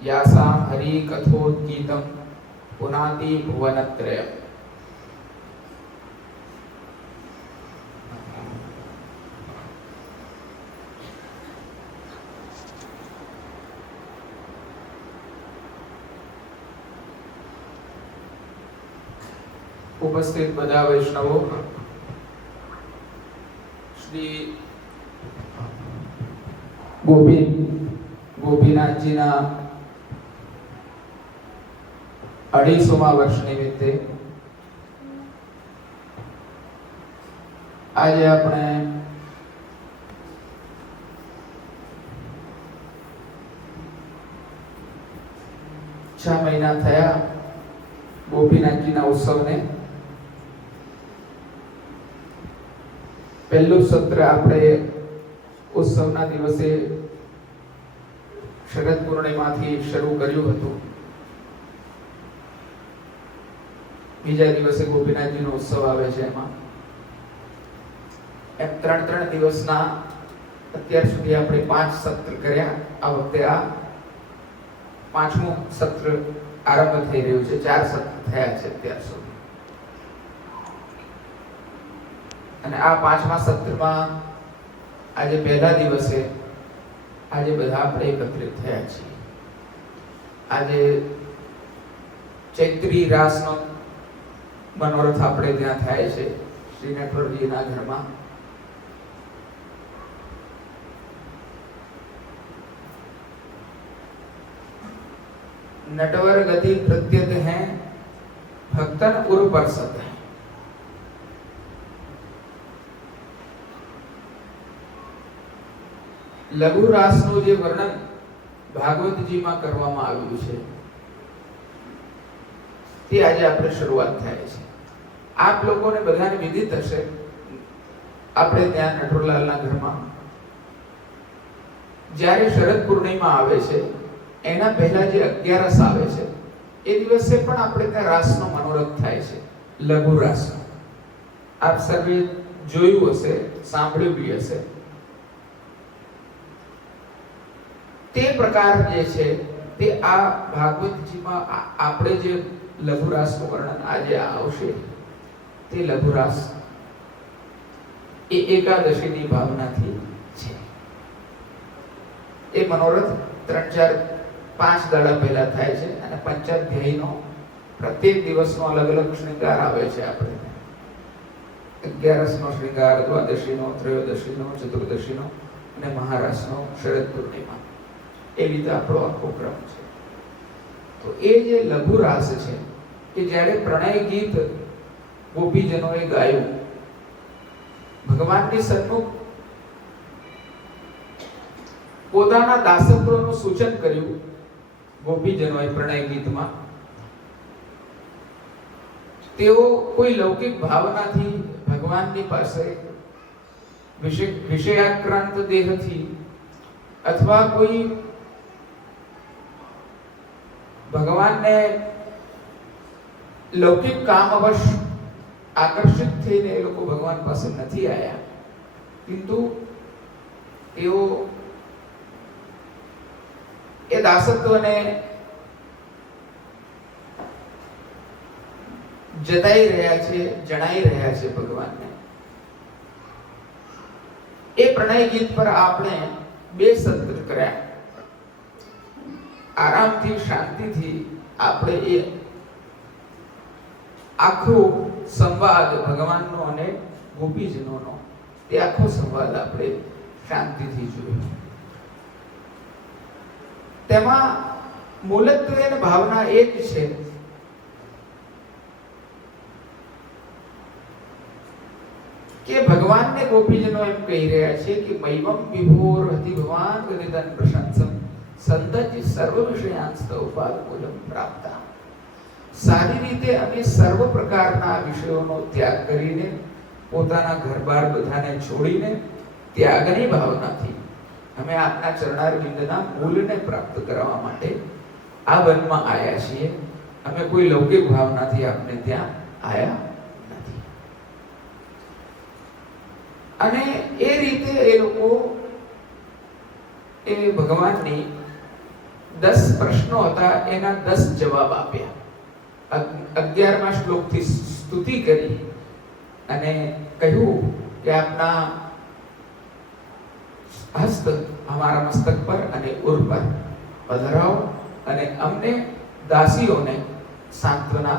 यासां हरि कथोद्गीतं पुनाति भुवनत्रयम्। उपस्थित બધા વૈષ્ણવો, શ્રી ગોપીનાથજીના 250મા વર્ષ નિમિત્તે આજે આપણે છ મહિના થયા ગોપીનાથજીના ઉત્સવને. પહેલું સત્ર આપણે ઉત્સવના દિવસે શરદ પૂર્ણિમાથી શરૂ કર્યું હતું. બીજા દિવસે ગોપીનાથજીનો ઉત્સવ આવે છે. એમાં એમ ત્રણ દિવસના અત્યાર સુધી આપણે 5 સત્ર કર્યા. આ વખતે આ 5મું સત્ર આરંભ થઈ રહ્યું છે. 4 સત્ર થયા છે અત્યાર સુધી. અને આ 5મા સત્રમાં આજે પહેલા દિવસે આજે બધા આપણે એકત્રિત થયા છીએ. આજે ચૈત્રી રાસનો મનોરથ આપણે ત્યાં થાય છે શ્રી નટવરજીના ઘરમાં. नटवर गति प्रत्यत है भक्तन उर परसत है. લઘુ રાસનું જે વર્ણન ભાગવતજીમાં કરવામાં આવ્યું છે તે આજે આપણે શરૂઆત થાય છે. આપ લોકોને બધાને વિદિત હશે, આપણે ત્યાં નટવરલાલના ઘરમાં જ્યારે શરદ પૂર્ણિમા આવે છે એના પહેલા જે 11 આવે છે એ દિવસે પણ આપણે ત્યાં રાસનો મનોરથ થાય છે, લઘુ રાસનો. આપ સર્વે જોયું હશે, સાંભળ્યું બી હશે. તે પ્રકાર જે છે તે આ ભાગવતજીમાં આપણે જે લઘુ રાસનું વર્ણન આજે આવશે તે લઘુ રાસ એ એકાદશીની ભાવનાથી છે. એ મનોરથ 3-4-5 દાડા પહેલા થાય છે અને પંચાધ્યાયનો પ્રત્યેક દિવસનો અલગ અલગ શૃંગાર આવે છે. આપણે 11નો શૃંગાર, દ્વાદશીનો, ત્રયોદશીનો, ચતુર્દશીનો અને મહારાસનો શરદ પૂર્ણિમા. એ રીતે આપણો આખો ક્રમ છે. તો એ જે લઘુ રાસ છે કે જ્યારે પ્રણય ગીત ગોપીજનોએ ગાયું, ભગવાનની સન્મુખ પોતાના દાસત્વનું સૂચન કર્યું ગોપીજનોએ પ્રણય ગીતમાં. તેઓ કોઈ લૌકિક ભાવનાથી ભગવાનની પાસે વિષયાક્રાંત દેહથી અથવા કોઈ ભગવાનને લૌકિક કામવશ આકર્ષિત થઈને એ લોકો ભગવાન પાસે નથી આવ્યા, કિંતુ તેઓ એ દાસત્વને જતાઈ રહ્યા છે, જણાઈ રહ્યા છે ભગવાનને. એ પ્રણય ગીત પર આપણે 2 સત્ર કર્યા. આરામથી, શાંતિથી આપણે એ આખો સંવાદ ભગવાનનો અને ગોપીજનોનો એ આખો સંવાદ આપણે શાંતિથી જોયો. તેમાં મૂલત્વે ભાવના એક છે કે ભગવાનને ગોપીજનો એમ કહી રહ્યા છે કે મૈવમ વિભોર હતિ ભગવાન ગદિતન પ્રશંસમ સંતજી સર્વ વિષયાંસ્તવ પાદમૂલમ પ્રાપ્તા. સારી રીતે અમે સર્વ પ્રકારના વિષયોનો ત્યાગ કરીને, પોતાના ઘરબાર બધાને છોડીને ત્યાગની ભાવનાથી અમે આપના ચરણારવિંદના મૂળને પ્રાપ્ત કરવા માટે આ વનમાં આવ્યા છીએ. અમે કોઈ લૌકિક ભાવનાથી આપને ત્યાં આવ્યા નથી. અને એ રીતે એ લોકો એ ભગવાનની 10 પ્રશ્નો હતા, એના 10 જવાબ આપ્યા. 11મા શ્લોકથી સ્તુતિ કરી અને કહ્યું કે આપના હસ્ત અમારા મસ્તક પર અને ઉર પર પધરાવો અને અમને દાસીઓને સાંત્વના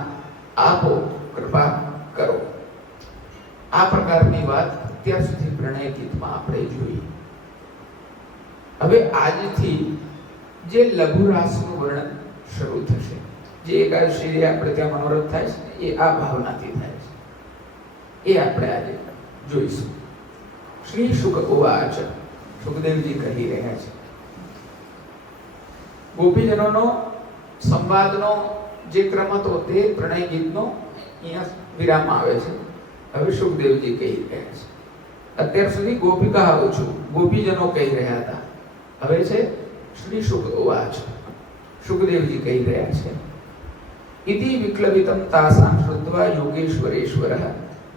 આપો, કૃપા કરો. આ પ્રકારની વાત અત્યાર સુધી પ્રણય ગીતમાં આપણે જોઈ. હવે આજથી જે લઘુ રાસનું વર્ણન શરૂ થશે, જે એકાદશી આપણે ત્યાં મનોરથ થાય છે, એ આ ભાવનાથી થાય છે. એ આપણે આજે જોઈશું. શ્રી શુક ઉવાચ, સુખદેવજી કહી રહ્યા છે. ગોપીજનોનો સંવાદનો જે ક્રમ હતો તે પ્રણય ગીતનો અહીંયા વિરામ આવે છે. હવે સુખદેવજી કહી રહ્યા છે. અત્યાર સુધી ગોપિકાઓ છું, ગોપીજનો કહી રહ્યા હતા. હવે છે શ્રી શુક ઉવાચ, સુખદેવજી કહી રહ્યા છે. ઇતિ વિક્લવિતમ તાસાં શ્રુત્વા યોગેશ્વરેશ્વરઃ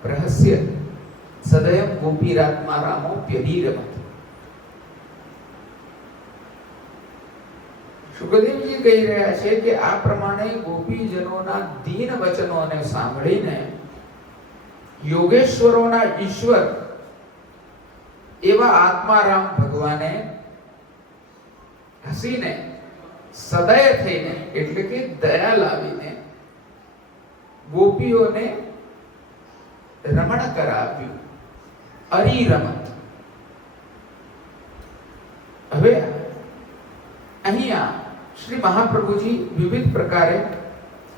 પ્રહસ્ય સદયં ગોપીરાત્મા રામોપ્યધીરમત. સુખદેવજી કહી રહ્યા છે કે આ પ્રમાણે ગોપીજનોના દીન વચનોને સાંભળીને યોગેશ્વરોના ઈશ્વર એવા આત્મારામ ભગવાને હસીને, સદય થઈને, એટલે કે દયા લાવીને ગોપીઓને રમણ કરાવ્યું, અરિરમત. હવે અહીંયા શ્રી મહાપ્રભુજી વિવિધ પ્રકારે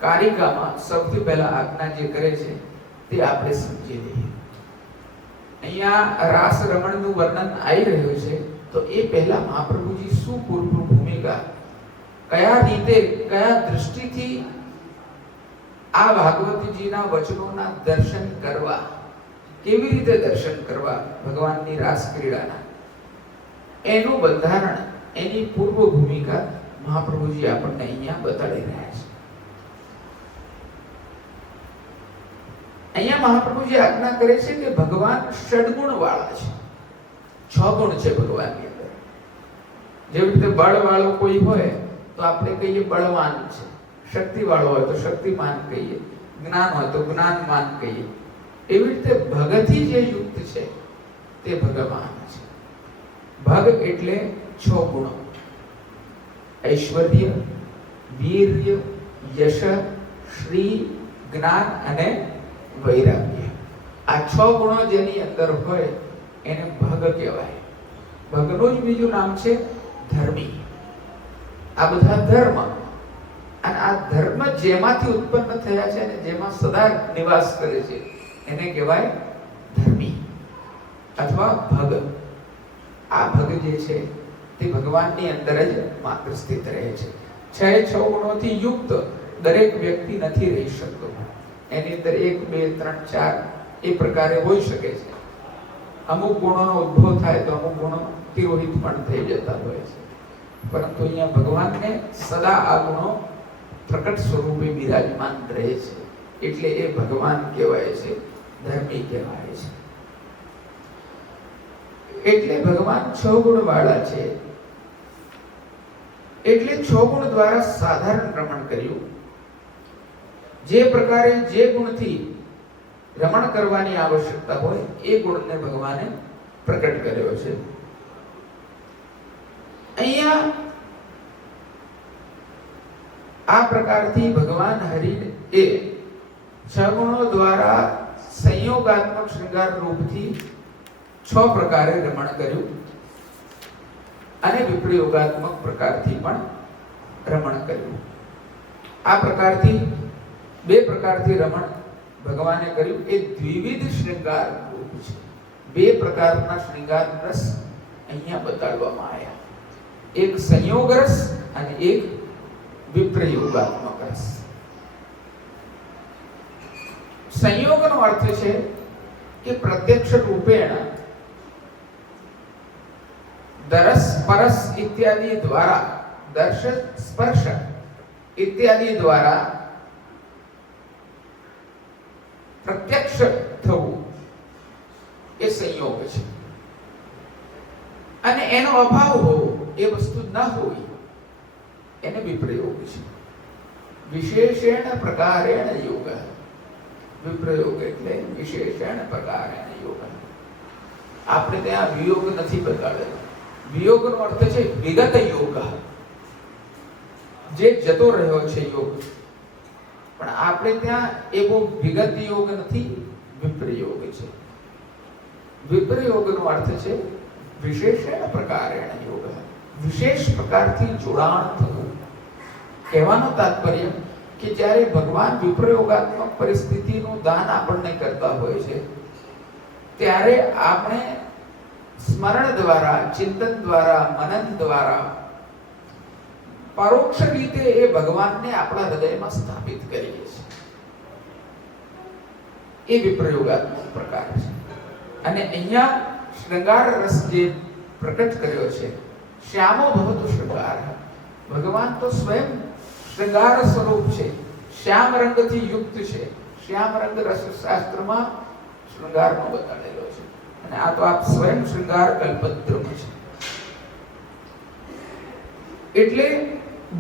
કારિકામાં સૌથી પહેલા આજ્ઞા જે કરે છે તે આપણે સમજી લઈએ. અહીંયા રાસ રમણનું વર્ણન આવી રહ્યું છે, તો એ પહેલા મહાપ્રભુજી શું પૂર્વ ભૂમિકા, કયા રીતે, કયા દૃષ્ટિથી આ ભાગવતજીના વચનોના દર્શન કરવા, કેવી રીતે દર્શન કરવા ભગવાનની રાસ ક્રીડાના, એનું બંધારણ, એની પૂર્વ ભૂમિકા મહાપ્રભુજી આપણને અહીંયા બતાડી રહ્યા છે. અહીંયા મહાપ્રભુજી આજ્ઞા કરે છે કે ભગવાન ષડગુણ વાળા છે. 6 ગુણ છે ભગવાનની અંદર. જેવી રીતે બળ વાળો કોઈ હોય તો આપણે કહીએ બળવાન છે, શક્તિ વાળો હોય તો શક્તિમાન કહીએ, જ્ઞાન હોય તો જ્ઞાનમાન કહીએ. એવી રીતે ભગથી જે યુક્ત છે તે ભગવાન છે. ભગ એટલે 6 ગુણો: ઐશ્વર્ય, વીર્ય, યશ, શ્રી, જ્ઞાન અને વૈરાગ્ય. આ 6 ગુણો જેની અંદર હોય એને ભગ કહેવાય. ભગનું જ બીજું નામ છે ધર્મી. આ બધા ધર્મ, અને આ ધર્મ જેમાંથી ઉત્પન્ન થયા છે અને જેમાં સદા નિવાસ કરે છે એને કહેવાય ધર્મી અથવા ભગ. આ ભગ જે છે તે ભગવાનની અંદર જ માત્ર સ્થિત રહે છે. 6 ગુણોથી યુક્ત દરેક વ્યક્તિ નથી રહી શકતો. એની અંદર 1, 2, 3, 4 એ પ્રકારે હોઈ શકે છે. અમુક ગુણોનો ઉદ્ભવ થાય તો અમુક ગુણો તિરોહિત પણ થઈ જતા હોય છે. પરંતુ અહીંયા ભગવાનને સદા આ ગુણો પ્રકટ સ્વરૂપે બિરાજમાન રહે છે, એટલે એ ભગવાન કહેવાય છે, ધર્મી કહેવાય છે. એટલે ભગવાન 6 ગુણ વાળા છે. એટલે 6 ગુણ દ્વારા સાધારણ રમણ કર્યું. જે પ્રકારે જે ગુણથી રમણ કરવાની આવશ્યકતા હોય એ ગુણને ભગવાને પ્રકટ કર્યો છે. અહીંયા આ પ્રકારથી ભગવાન હરિ એ 6 ગુણો દ્વારા સંયોગાત્મક શૃંગાર રૂપથી 6 પ્રકારે રમણ કર્યું અને વિપ્રયોગાત્મક પ્રકારથી પણ રમણ કર્યું. આ પ્રકારથી 2 પ્રકારથી રમણ ભગવાને કર્યું. એ દ્વિવિધ શૃંગાર રૂપ છે. 2 પ્રકારના શૃંગાર રસ અહીંયા બતાડવામાં આવ્યા. એક સંયોગ રસ અને એક વિપ્રયોગાત્મક રસ. સંયોગનો અર્થ છે કે પ્રત્યક્ષ રૂપેણ દરસ, પરસ ઇત્યાદિ દ્વારા, દર્શ, સ્પર્શ ઇત્યાદિ દ્વારા પ્રત્યક્ષ થવું એ સંયોગ છે. અને એનો અભાવ હોવો, એ વસ્તુ ન હોવી એને વિપ્રયોગ છે. વિશેષેણ પ્રકારેણ યોગ. વિપ્રયોગ એટલે વિશેષેણ પ્રકારેણ યોગ. આપણે ત્યાં વિયોગ નથી બતાડેલો. વિયોગનો અર્થ છે વિગત યોગ, જે જતો રહ્યો છે યોગ. પણ આપણે ત્યાં એવો વિગત યોગ નથી, વિપ્રયોગ છે. વિપ્રયોગનો અર્થ છે વિશેષેણ પ્રકારેણ યોગ, વિશેષ પ્રકારથી જોડાણ થવું. કહેવાનો તાત્પર્ય કે જ્યારે ભગવાન વિપ્રયોગાત્મક પરિસ્થિતિનું દાન આપણને કરતા હોય છે, ત્યારે આપણે સ્મરણ દ્વારા, ચિંતન દ્વારા, મનન દ્વારા પરોક્ષ રીતે એ ભગવાનને આપણા હૃદયમાં સ્થાપિત કરીએ છીએ. એ વિપ્રયોગાત્મક પ્રકાર છે. અને અહીંયા શૃંગાર રસ જે પ્રકટ કર્યો છે, શ્યામો ભવતુ શૃંગાર. ભગવાન તો સ્વયં શૃંગાર સ્વરૂપ છે, શ્યામ રંગથી યુક્ત છે. શ્યામ રંગ રસશાસ્ત્રમાં શૃંગારનો બતાડેલો છે. અને આ તો આપ સ્વયં શૃંગાર કલ્પદ્રુમ છે. એટલે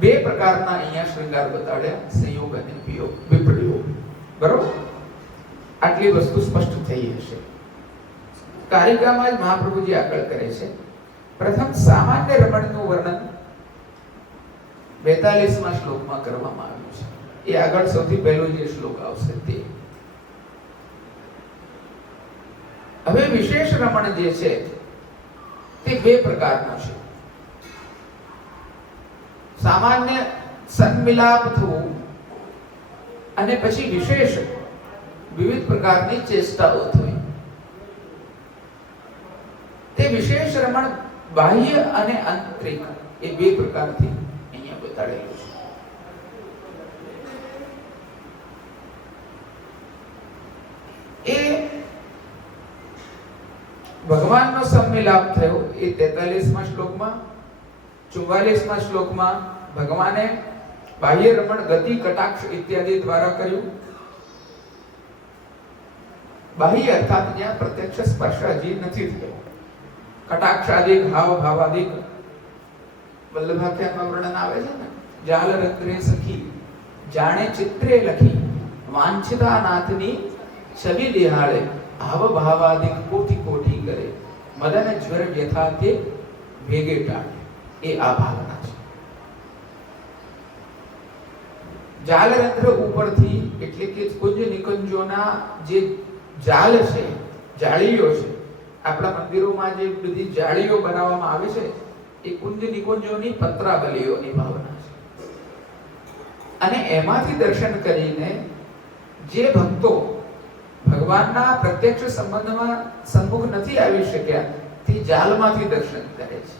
બે પ્રકારના અહીંયા શૃંગાર બતાડ્યા, સંયોગ અને વિપ્રયોગ. બરોબર? આટલી વસ્તુ સ્પષ્ટ થઈ હશે. કારિકામાં જ મહાપ્રભુજી આગળ કરે છે. પ્રથમ સામાન્ય રમણનું વર્ણન 42માં શ્લોકમાં કરવામાં આવ્યું છે. એ આગળ સૌથી પહેલો જે શ્લોક આવશે તે. હવે વિશેષ રમણ જે છે તે બે પ્રકારનો છે. સામાન્ય સન્મિલાપ થવું અને પછી વિશેષ વિવિધ પ્રકારની ચેષ્ટાઓ થવી. તે વિશેષ રમણ બાહ્ય અને આંતરિક એ બે પ્રકારથી અહીંયા બતાડેલું છે. એ ભગવાનનો સન્મિલાપ થયો એ 43માં શ્લોકમાં. 44માં શ્લોકમાં ભગવાને બાહ્ય રમણ ગતિ, કટાક્ષ ઇત્યાદિ દ્વારા કર્યું. બાહ્ય અર્થાત જ્યાં પ્રત્યક્ષ સ્પર્શ હજી નથી થયો. કટાક્ષાદિક, હાવ ભાવાદિક વલ્લભાખ્યાનમાં વર્ણન આવે છે ને, જાલ રત્રે સખી જાણે ચિત્રે લખી, વાંછિતા નાથની છબી દેહાળે, હાવ ભાવાદિક કોટી કોટી કરે, મદન જ્વર વ્યથા તે ભેગે ટાળે. એ આ ભાવના છે. જાલરંધ્ર ઉપરથી એટલે કે કુંજ નિકુંજોના જે જાલ છે, જાળીઓ છે, આપણા મંદિરોમાં જે બધી જાળીઓ બનાવવામાં આવે છે એ કુંજ નિકુંજોની પત્રાવલીઓની ભાવના છે. અને એમાંથી દર્શન કરીને જે ભક્તો ભગવાનના પ્રત્યક્ષ સંબંધમાં સન્મુખ નથી આવી શક્યા તે જાલમાંથી દર્શન કરે છે.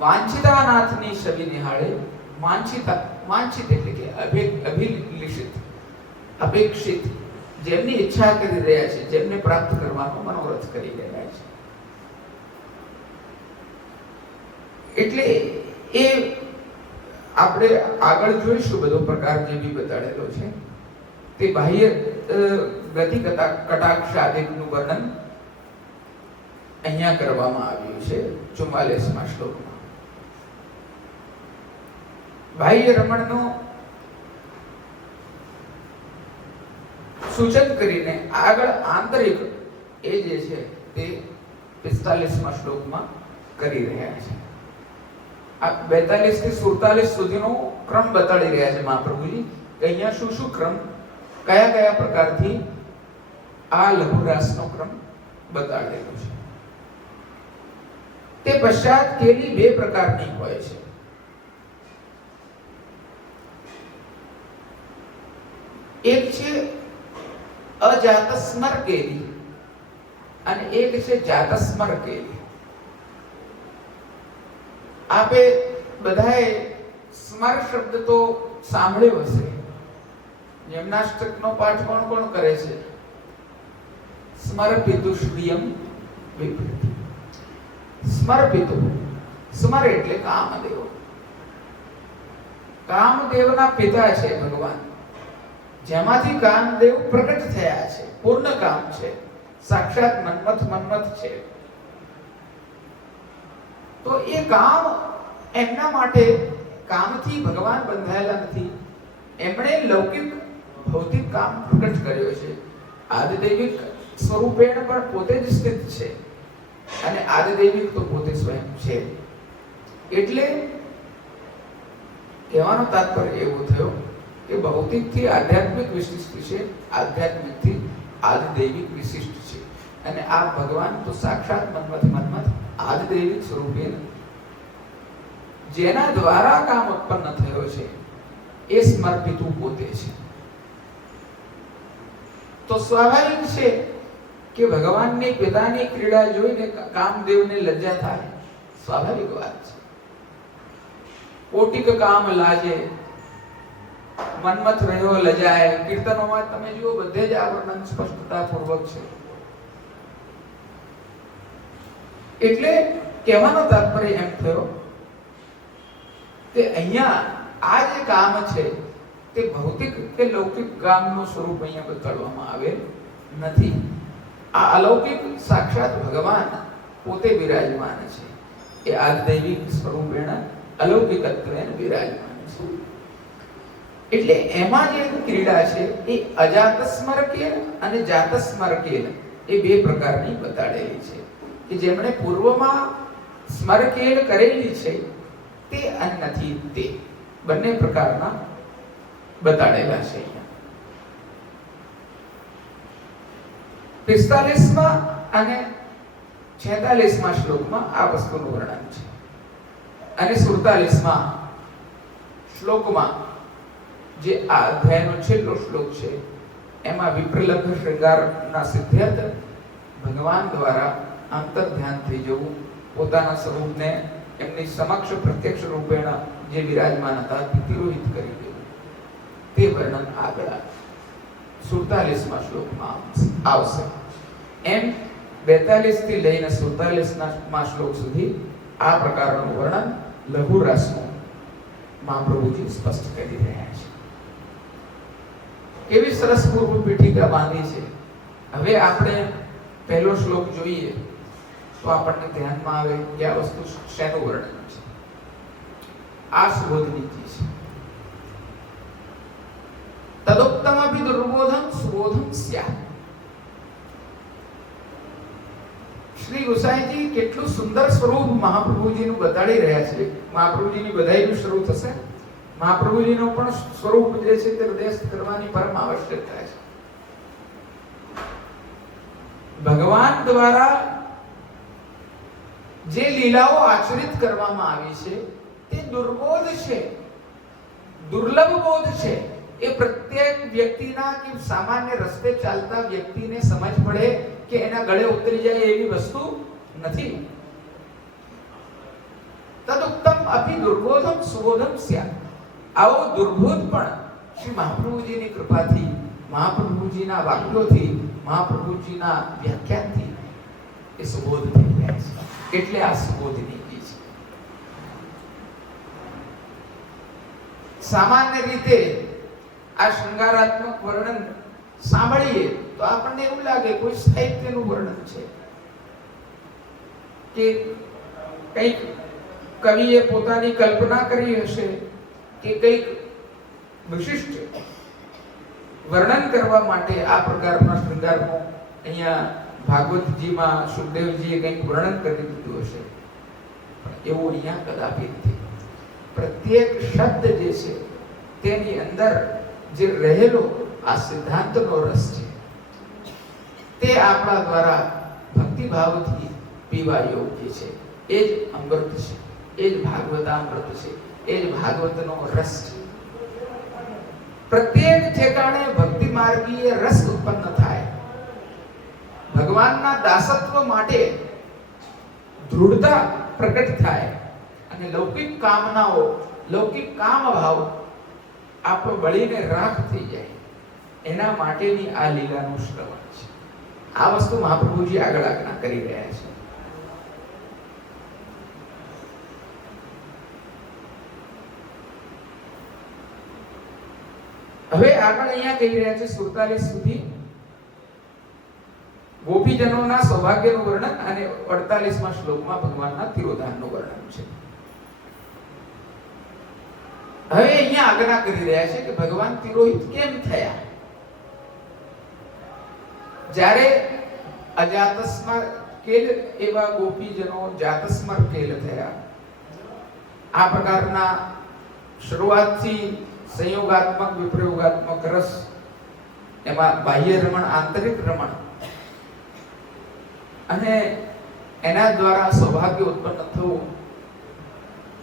વાંછિતાનાથની છબી નિહાળે. વાંછિત એટલે કે અભિલિષિત, અપેક્ષિત, જેમની ઈચ્છા કરી રહ્યા છે, જેમને પ્રાપ્ત કરવાનો મનોરથ કરી રહ્યા છે. એટલે એ આપણે આગળ જોઈશું બધો પ્રકાર જે બી બતાડેલો છે તે બાહ્ય ગતિ, કટાક્ષ આદિનું વર્ણન અહીંયા કરવામાં આવ્યું છે 44માં શ્લોકમાં. બાહ્ય રમણનું સૂચન કરીને આગળ આંતરિક એ જે છે તે 45માં શ્લોકમાં કરી રહ્યા છે. આ 42 થી 47 સુધીનો ક્રમ બતાડી રહ્યા છે મહાપ્રભુજી. અહીંયા શું શું ક્રમ, કયા કયા પ્રકારથી આ લઘુરાસનો ક્રમ બતાડેલો છે. તે પશ્ચાત કેલી બે પ્રકારની હોય છે. એક છે અજાતસ્મર કેલી અને એક છે જાતસ્મર કેલી. આપે બધાએ સ્મર શબ્દ તો સાંભળ્યો હશે. યમનાષ્ટકનો પાઠ કોણ કોણ કરે છે? સ્મરપિતુ શ્રિયમ વિપ્રતિ. સ્મરપિતુ, સ્મર એટલે કામદેવ. કામદેવના પિતા છે ભગવાન, જેમાંથી કામદેવ પ્રકટ થયા છે. પૂર્ણ કામ છે, સાક્ષાત મન્મથ છે. તો એ કામ એમના માટે કામથી ભગવાન બંધાયેલા નથી. એમણે લૌકિક ભૌતિક કામ પ્રગટ કર્યો છે. આદિદૈવિક સ્વરૂપે પણ પોતે જ સ્થિત છે અને આદિદૈવિક તો પોતે સ્વયં છે. એટલે કહેવાનો તાત્પર્ય એવો થયો કે ભૌતિકથી આધ્યાત્મિક વિશિષ્ટ છે, આધ્યાત્મિકથી આદિદૈવિક વિશિષ્ટ છે. અને આ ભગવાન તો સાક્ષાત મન્મથ આદિદૈવિક સ્વરૂપે જેના દ્વારા કામ ઉત્પન્ન થયો છે એ સમર્પિત પોતે છે. તો સ્વાભાવિક છે કે ભગવાનની પિતાની ક્રીડા જોઈને કામદેવને લજ્જા થાય. સ્વાભાવિક વાત છે. કોટિક કામ લાજે મન્મથ રહ્યો લજાય. કીર્તનોમાં તમે જુઓ બધે જ આ વર્ણન સ્પષ્ટતાપૂર્વક છે. એટલે કહેવાનો તાત્પર્ય એમ થયો કે અહીંયા આ જે કામ છે તે ભૌતિક કે લૌકિક કામનું સ્વરૂપ અહીંયા બતાડવામાં આવેલ નથી. આ અલૌકિક સાક્ષાત ભગવાન પોતે વિરાજમાન છે. એ આદિદૈવિક સ્વરૂપેણ અલૌકિકત્વેન વિરાજમાન છે. એટલે એમાં જે ક્રીડા છે એ અજાતસ્મરકેલ અને જાતસ્મરકેલ એ બે પ્રકારની બતાડેલી છે કે જેમણે પૂર્વમાં સ્મરકેલ કરેલી છે તે અન્નથી તે બંને પ્રકારના બતાડેલા છે. 45માં અને 46માં શ્લોકમાં આ વસ્તુનું વર્ણન છે અને 47માં શ્લોકમાં જે આ અધ્યાયનો છેલ્લો શ્લોક છે એમાં વિપ્રલબ્ધ શૃંગારના સિદ્ધાર્થ ભગવાન દ્વારા અંતર ધ્યાન થઈ જવું, પોતાના સ્વરૂપને એમની સમક્ષ પ્રત્યક્ષ રૂપેણ જે વિરાજમાન હતા તિરોહિત કરી દેવું, તે વર્ણન આગળ 47માં શ્લોકમાં આવશે. એમ 42 થી લઈને 47માં શ્લોક સુધી આ પ્રકારનું વર્ણન લઘુ રસનું મહાપ્રભુજી સ્પષ્ટ કરી રહ્યા છે. એવી સરસ પૂર્વ પીઠિકા બાંધી છે. હવે આપણે પહેલો શ્લોક જોઈએ તો આપણને ધ્યાનમાં આવે કે આ વસ્તુ શેનું વર્ણન છે. આ સુબોધની છે. તદુક્તમપી દુર્બોધમ સુબોધમ સ્યાત્. શ્રી ગુસાઈજી કેટલું સુંદર સ્વરૂપ મહાપ્રભુજીનું બતાડી રહ્યા છે. મહાપ્રભુજીની બધાઈનું શરૂ થશે. મહાપ્રભુજીનું પણ સ્વરૂપ જે છે તે હૃદયસ્થ કરવાની પરમ આવશ્યકતા છે. ભગવાન દ્વારા જે લીલાઓ આચરિત કરવામાં આવી છે તે દુર્બોધ છે, દુર્લભ બોધ છે. એ પ્રત્યેક વ્યક્તિના કે સામાન્ય રસ્તે ચાલતા વ્યક્તિને સમજ પડે કે એના ગળે ઉતરી જાય એવી વસ્તુ નથી. તદુક્તમ અપી દુર્બોધમ સુબોધમ સ્યાત્. આવો દુર્બોધ પણ શ્રી મહાપ્રભુજીની કૃપાથી, મહાપ્રભુજીના વાક્યોથી, મહાપ્રભુજીના વ્યાખ્યાનથી એ સુબોધ થઈ ગયા છે. એટલે આ સુબોધની છે. સામાન્ય રીતે આ શૃંગારાત્મક વર્ણન સાંભળીએ તો આપણને એવું લાગે કોઈ સાહિત્યનું વર્ણન છે કે કંઈક કવિએ પોતાની કલ્પના કરી હશે કે કંઈક વિશિષ્ટ વર્ણન કરવા માટે આ પ્રકારના શૃંગારનું અહીંયા ભાગવતજીમાં સુખદેવજીએ કંઈક વર્ણન કરી દીધું હશે. પણ એવું અહીંયા કદાપી નથી. પ્રત્યેક શબ્દ જે છે તેની અંદર જે રહેલો આ સિદ્ધાંતનો રસ છે તે આપણા દ્વારા ભક્તિભાવથી પીવા યોગ્ય છે. એ જ અમૃત છે, એ જ ભાગવતામૃત છે, એ જ ભાગવતનો રસ છે. પ્રત્યેક ઠેકાણે ભક્તિ માર્ગીય રસ ઉત્પન્ન થાય, ભગવાનના દાસત્વ માટે દૃઢતા પ્રકટ થાય અને લૌકિક કામનાઓ, લૌકિક કામ ભાવ આપણો બળીને રાખ થઈ જાય, એના માટેની આ લીલાનું શ્રવણ છે. આ વસ્તુ મહાપ્રભુજી આગળ આજ્ઞા કરી રહ્યા છે. હવે આગળ અહીંયા કહી રહ્યા છે 47 સુધી ગોપીજનોના સૌભાગ્યનું વર્ણન અને 48માં શ્લોકમાં ભગવાનના તિરોધાનનું વર્ણન છે. હવે અહીંયા આજ્ઞા કરી રહ્યા છે કે ભગવાન તિરોહિત કેમ થયા? જ્યારે અજાતસ્મર કેલ એવા ગોપીજનો જાતસ્મર કેલ થયા, આ પ્રકારના શરૂઆતથી સંયોગાત્મક વિપ્રયોગાત્મક રસ, એમાં બાહ્ય રમણ, આંતરિક રમણ, અને એના દ્વારા સૌભાગ્ય ઉત્પન્ન થવું,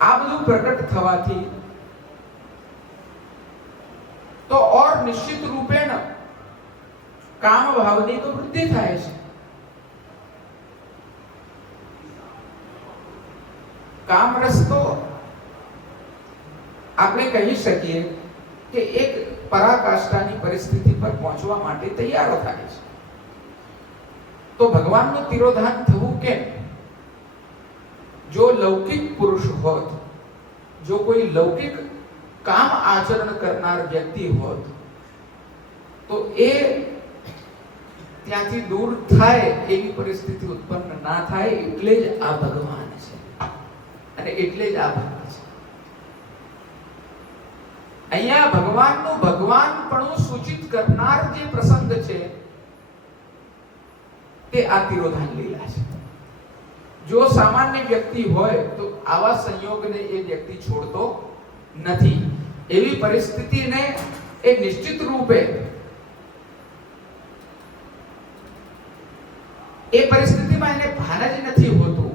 આ બધું પ્રકટ થવાથી તો ઓર નિશ્ચિત રૂપેણ કામ ભાવની તો વૃદ્ધિ થાય છે. કામ રસ તો આપણે કહી શકીએ કે એક પરાકાષ્ઠાની પરિસ્થિતિ પર પહોંચવા માટે તૈયાર થાય છે. તો ભગવાનનું તિરોધાન થવું કેમ? જો લૌકિક પુરુષ હોત, જો કોઈ લૌકિક કામ આચરણ કરનાર વ્યક્તિ હોત, તો એ ત્યાંથી દૂર થાય એવી પરિસ્થિતિ ઉત્પન્ન ના થાય. એટલે જ આ ભગવાન છે અને એટલે જ આ ભક્ત છે. અહીંયા ભગવાનનું ભગવાનપણું સૂચિત કરનાર જે પ્રસંગ છે તે આ તિરોધાન લીલા છે. જો સામાન્ય વ્યક્તિ હોય તો આવા સંયોગને એ વ્યક્તિ છોડતો નથી. એવી પરિસ્થિતિને એ નિશ્ચિત રૂપે એ પરિસ્થિતિમાં એને ભાન જ નથી હોતું.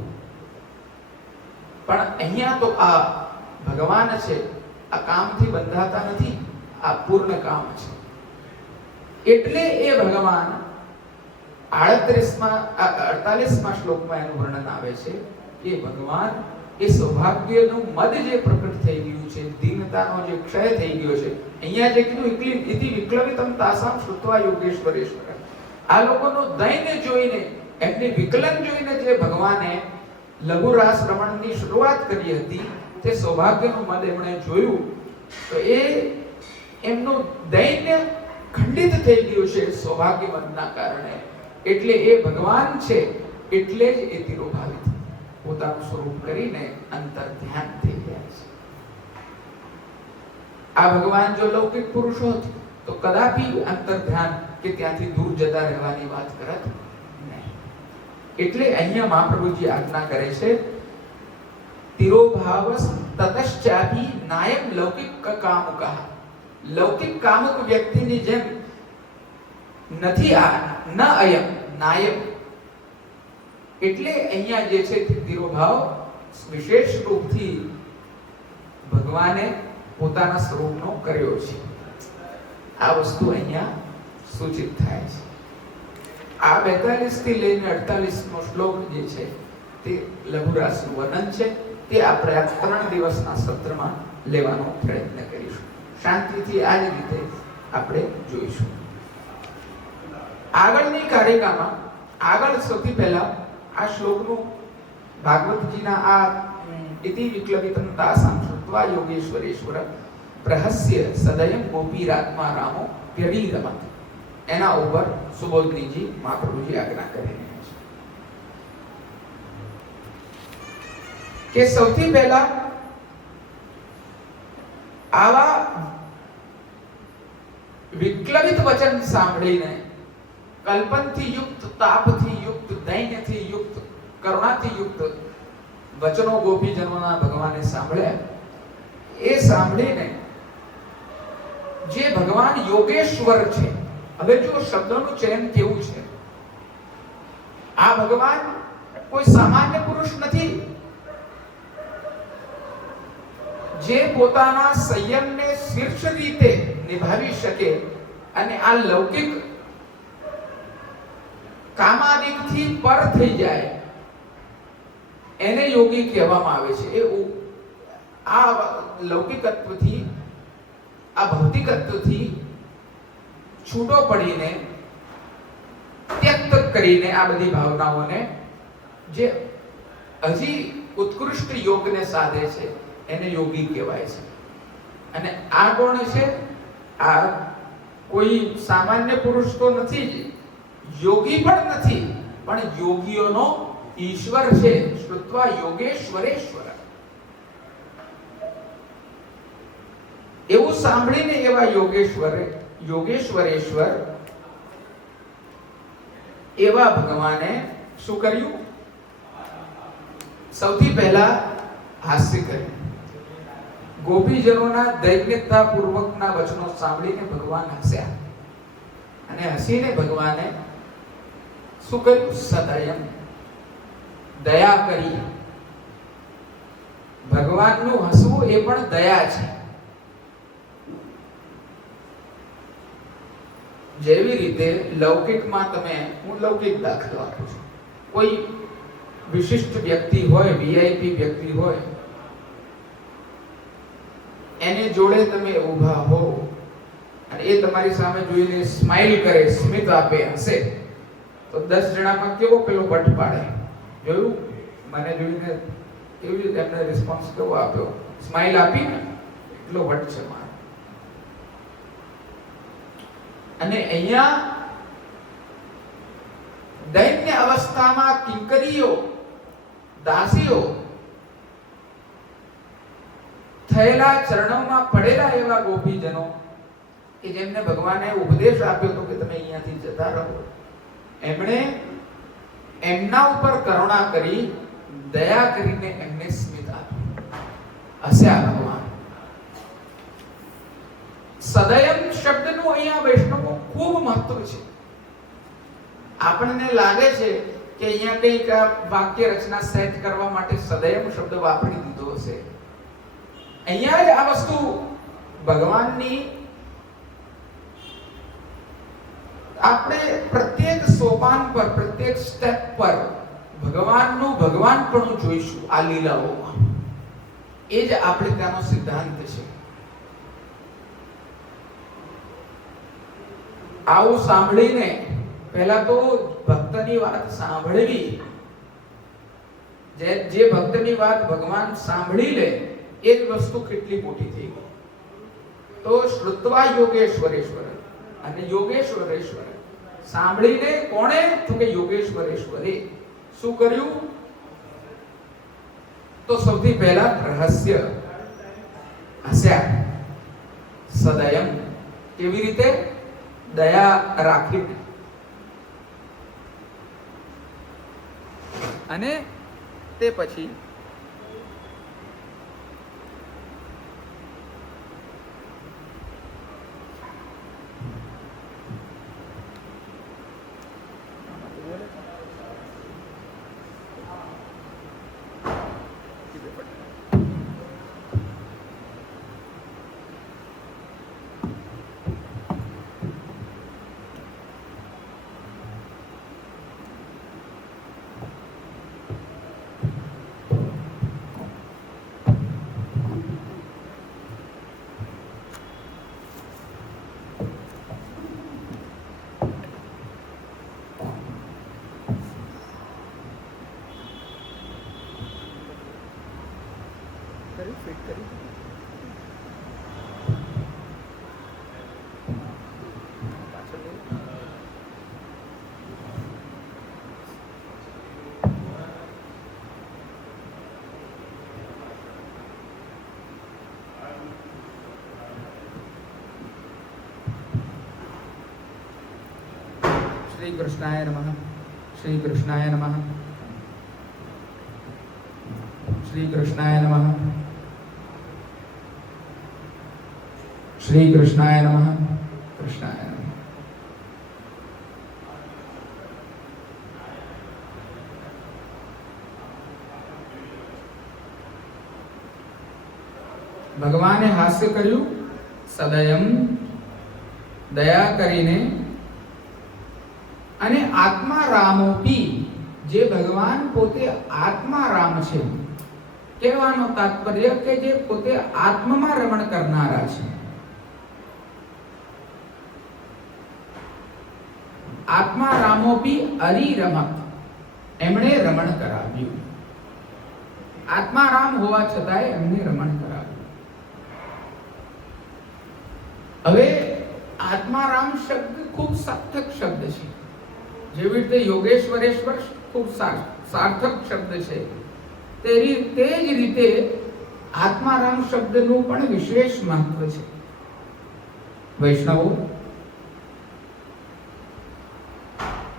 પણ અહીંયા તો આ ભગવાન છે, આ કામથી બંધાતા નથી, આ પૂર્ણ કામ છે. એટલે એ ભગવાન 48મા શ્લોકમાં એનું વર્ણન આવે છે કે ભગવાન એ સૌભાગ્યનું મદ જે પ્રકટ થઈ ગયું છે, દીનતાનો જે ક્ષય થઈ ગયો છે. અહીંયા જે કીધું ઇતિ વિક્લવિતમ તાસામ શ્રુત્વા યોગેશ્વરેશ્વર, આ લોકોનો દૈન્ય જોઈને, એમની વિકલન જોઈને જે ભગવાને લઘુ રાસ રમણની શરૂઆત કરી હતી, તે સૌભાગ્યનું મદ એમણે જોયું તો એ એમનું દૈન્ય ખંડિત થઈ ગયું છે સૌભાગ્ય મદના કારણે. એટલે એ ભગવાન છે, એટલે જ એ તિરોભાવિત પોતાનું સ્વરૂપ કરીને અંતર ધ્યાન થઈ ગયા છે. આ ભગવાન જો લૌકિક પુરુષ હોત તો કદાપી અંતર ધ્યાન કે ત્યાંથી દૂર જતા રહેવાની વાત કરત નહીં. એટલે અહીંયા મહાપ્રભુજી આજ્ઞા કરે છે, તિરોભાવસ તતશ્ચાપી નાયમ લૌકિક કામુકઃ. લૌકિક કામુક વ્યક્તિની જેમ નથી આ, ન અયમ નાયમ. એટલે અહીંયા જે છે તિરોભાવ વિશેષ રૂપથી ભગવાને પોતાના સ્વરૂપનો કર્યો છે. આ વસ્તુ અહીંયા સૂચિત થાય છે. આ 42 થી લઈને 48મો શ્લોક જે છે તે લઘુરાસનું વર્ણન છે. તે આપણે આ 3 દિવસના સત્રમાં લેવાનો પ્રયત્ન કરીશું. શાંતિથી આ જ રીતે આપણે જોઈશું. આગળની કારિકામાં આગળ સૌથી પહેલા આ શ્લોકનું ભાગવતજીના આ ઇતિ વિક્લવિતમ તાસામ શ્રુત્વા યોગેશ્વરેશ્વર પ્રહસ્ય સદયમ ગોપીરાત્મા રામો વ્યરીરમત, એના ઉપર સુબોધનીજી મહાપ્રભુજી આજ્ઞા કરી રહ્યા છે કે સૌથી પહેલા આવા વિક્લવિત વચન સાંભળીને, કલ્પનથી યુક્ત, તાપથી યુક્ત, દૈન્યથી યુક્ત, કરુણાથી યુક્ત વચનો ગોપીજનોના ભગવાને સાંભળ્યા. એ સાંભળીને જે ભગવાન યોગેશ્વર છે, હવે જો શબ્દોનું ચયન કેવું છે, આ ભગવાન કોઈ સામાન્ય પુરુષ નથી જે પોતાના સંયમને શીર્ષ રીતે નિભાવી શકે અને આ લૌકિક કામાદિકથી પર થઈ જાય, એને યોગી કહેવામાં આવે છે. એ આ લૌકિકત્વથી, આ ભૌતિકત્વથી છૂટો પડીને, ત્યક્ત કરીને આ બધી ભાવનાઓને જે હજી ઉત્કૃષ્ટ યોગને સાધે છે એને યોગી કહેવાય છે. અને આ કોણ છે? આ કોઈ સામાન્ય પુરુષ તો નથી જ, યોગી પણ નથી, પણ યોગીઓનો ઈશ્વર છે. શ્રુત્વા યોગેશ્વરેશ્વર. એવું સાંભળીને એવા યોગેશ્વરેશ્વર એવા ભગવાને શું કર્યું? સૌથી પહેલા હાસ્ય કર્યું. ગોપીજનોના દૈન્યતા પૂર્વકના વચનો સાંભળીને ભગવાન હસ્યા અને હસીને ભગવાને શું કર્યું? સદયમ, દયા કરી. ભગવાનનું હસવું એ પણ દયા છે. જેવી રીતે લૌકિકમાં હું લૌકિક દાખલો આપું છું. કોઈ વિશિષ્ટ વ્યક્તિ હોય, વીઆઈપી વ્યક્તિ હોય, એની જોડે તમે ઊભા હો અને એ તમારી સામે જોઈને સ્માઈલ કરે, સ્મિત આપે, હસે, તો 10 જણામાં કેવો પેલો વટ પાડે? જોયું? મને જોઈને કેવી રીતે એમને રિસ્પોન્સ કેવો આપ્યો? સ્માઈલ આપી ને, એટલો વટ છે મારો. અને અહીંયા દૈન્ય અવસ્થામાં કિંકરીઓ, દાસીઓ થયેલા ચરણોમાં પડેલા એવા ગોપીજનો કે જેમને ભગવાને ઉપદેશ આપ્યો હતો કે તમે અહીંયાથી જતા રહો, એમણે એમના ઉપર કરુણા કરી, દયા કરીને એમને સ્મિત આપ્યું, હસ્યા ભગવાન. સદયમ શબ્દનું અહીંયા વૈષ્ણવો ખૂબ મહત્વ છે. આપણને લાગે છે કે અહીંયા કંઈક વાક્ય રચના સેટ કરવા માટે સદયમ શબ્દ વાપરી દીધો હશે. અહીંયા જ આ વસ્તુ ભગવાનની આપણે પ્રત્યેક સોપાન પર, પ્રત્યેક સ્ટેપ પર ભગવાનનું ભગવાનપણું જોઈશું આ લીલાઓમાં. એ જ આપણે ત્યાંનો સિદ્ધાંત છે. આવું સાંભળીને પહેલા તો ભક્તની વાત સાંભળવી, જે ભક્તની વાત ભગવાન સાંભળી લે એ જ વસ્તુ કેટલી મોટી થઈ ગઈ. તો શ્રુત્વા યોગેશ્વરેશ્વર અને યોગેશ્વરેશ્વર સાંભળીને કોણે? તો કે યોગેશ્વરેશ્વરે શું કર્યું? તો સૌથી પહેલા રહસ્ય હસ્યા. સદયમ, કેવી રીતે? દયા રાખીને. અને તે પછી ફિટ કરી શ્રી કૃષ્ણાય નમઃ. શ્રી કૃષ્ણાય નમઃ. શ્રી કૃષ્ણાય નમઃ. શ્રી કૃષ્ણાય નમઃ. કૃષ્ણાય નમઃ. ભગવાને હાસ્ય કર્યું, સદયમ, દયા કરીને. અને આત્મા રામોપી, જે ભગવાન પોતે આત્મા રામ છે, કહેવાનો તાત્પર્ય કે જે પોતે આત્મમાં રમણ કરનારા છે. આત્મા રામોપી અરિરમત, એમણે રમણ કરાવ્યું. આત્મા રામ હોવા છતાંય એમને રમણ કરાવ્યું. હવે આત્મારામ શબ્દ ખૂબ સાર્થક શબ્દ છે. જેવી રીતે યોગેશ્વરેશ્વર ખૂબ સાર્થક શબ્દ છે, તે જ રીતે આત્મારામ શબ્દનું પણ વિશેષ મહત્વ છે. વૈષ્ણવો,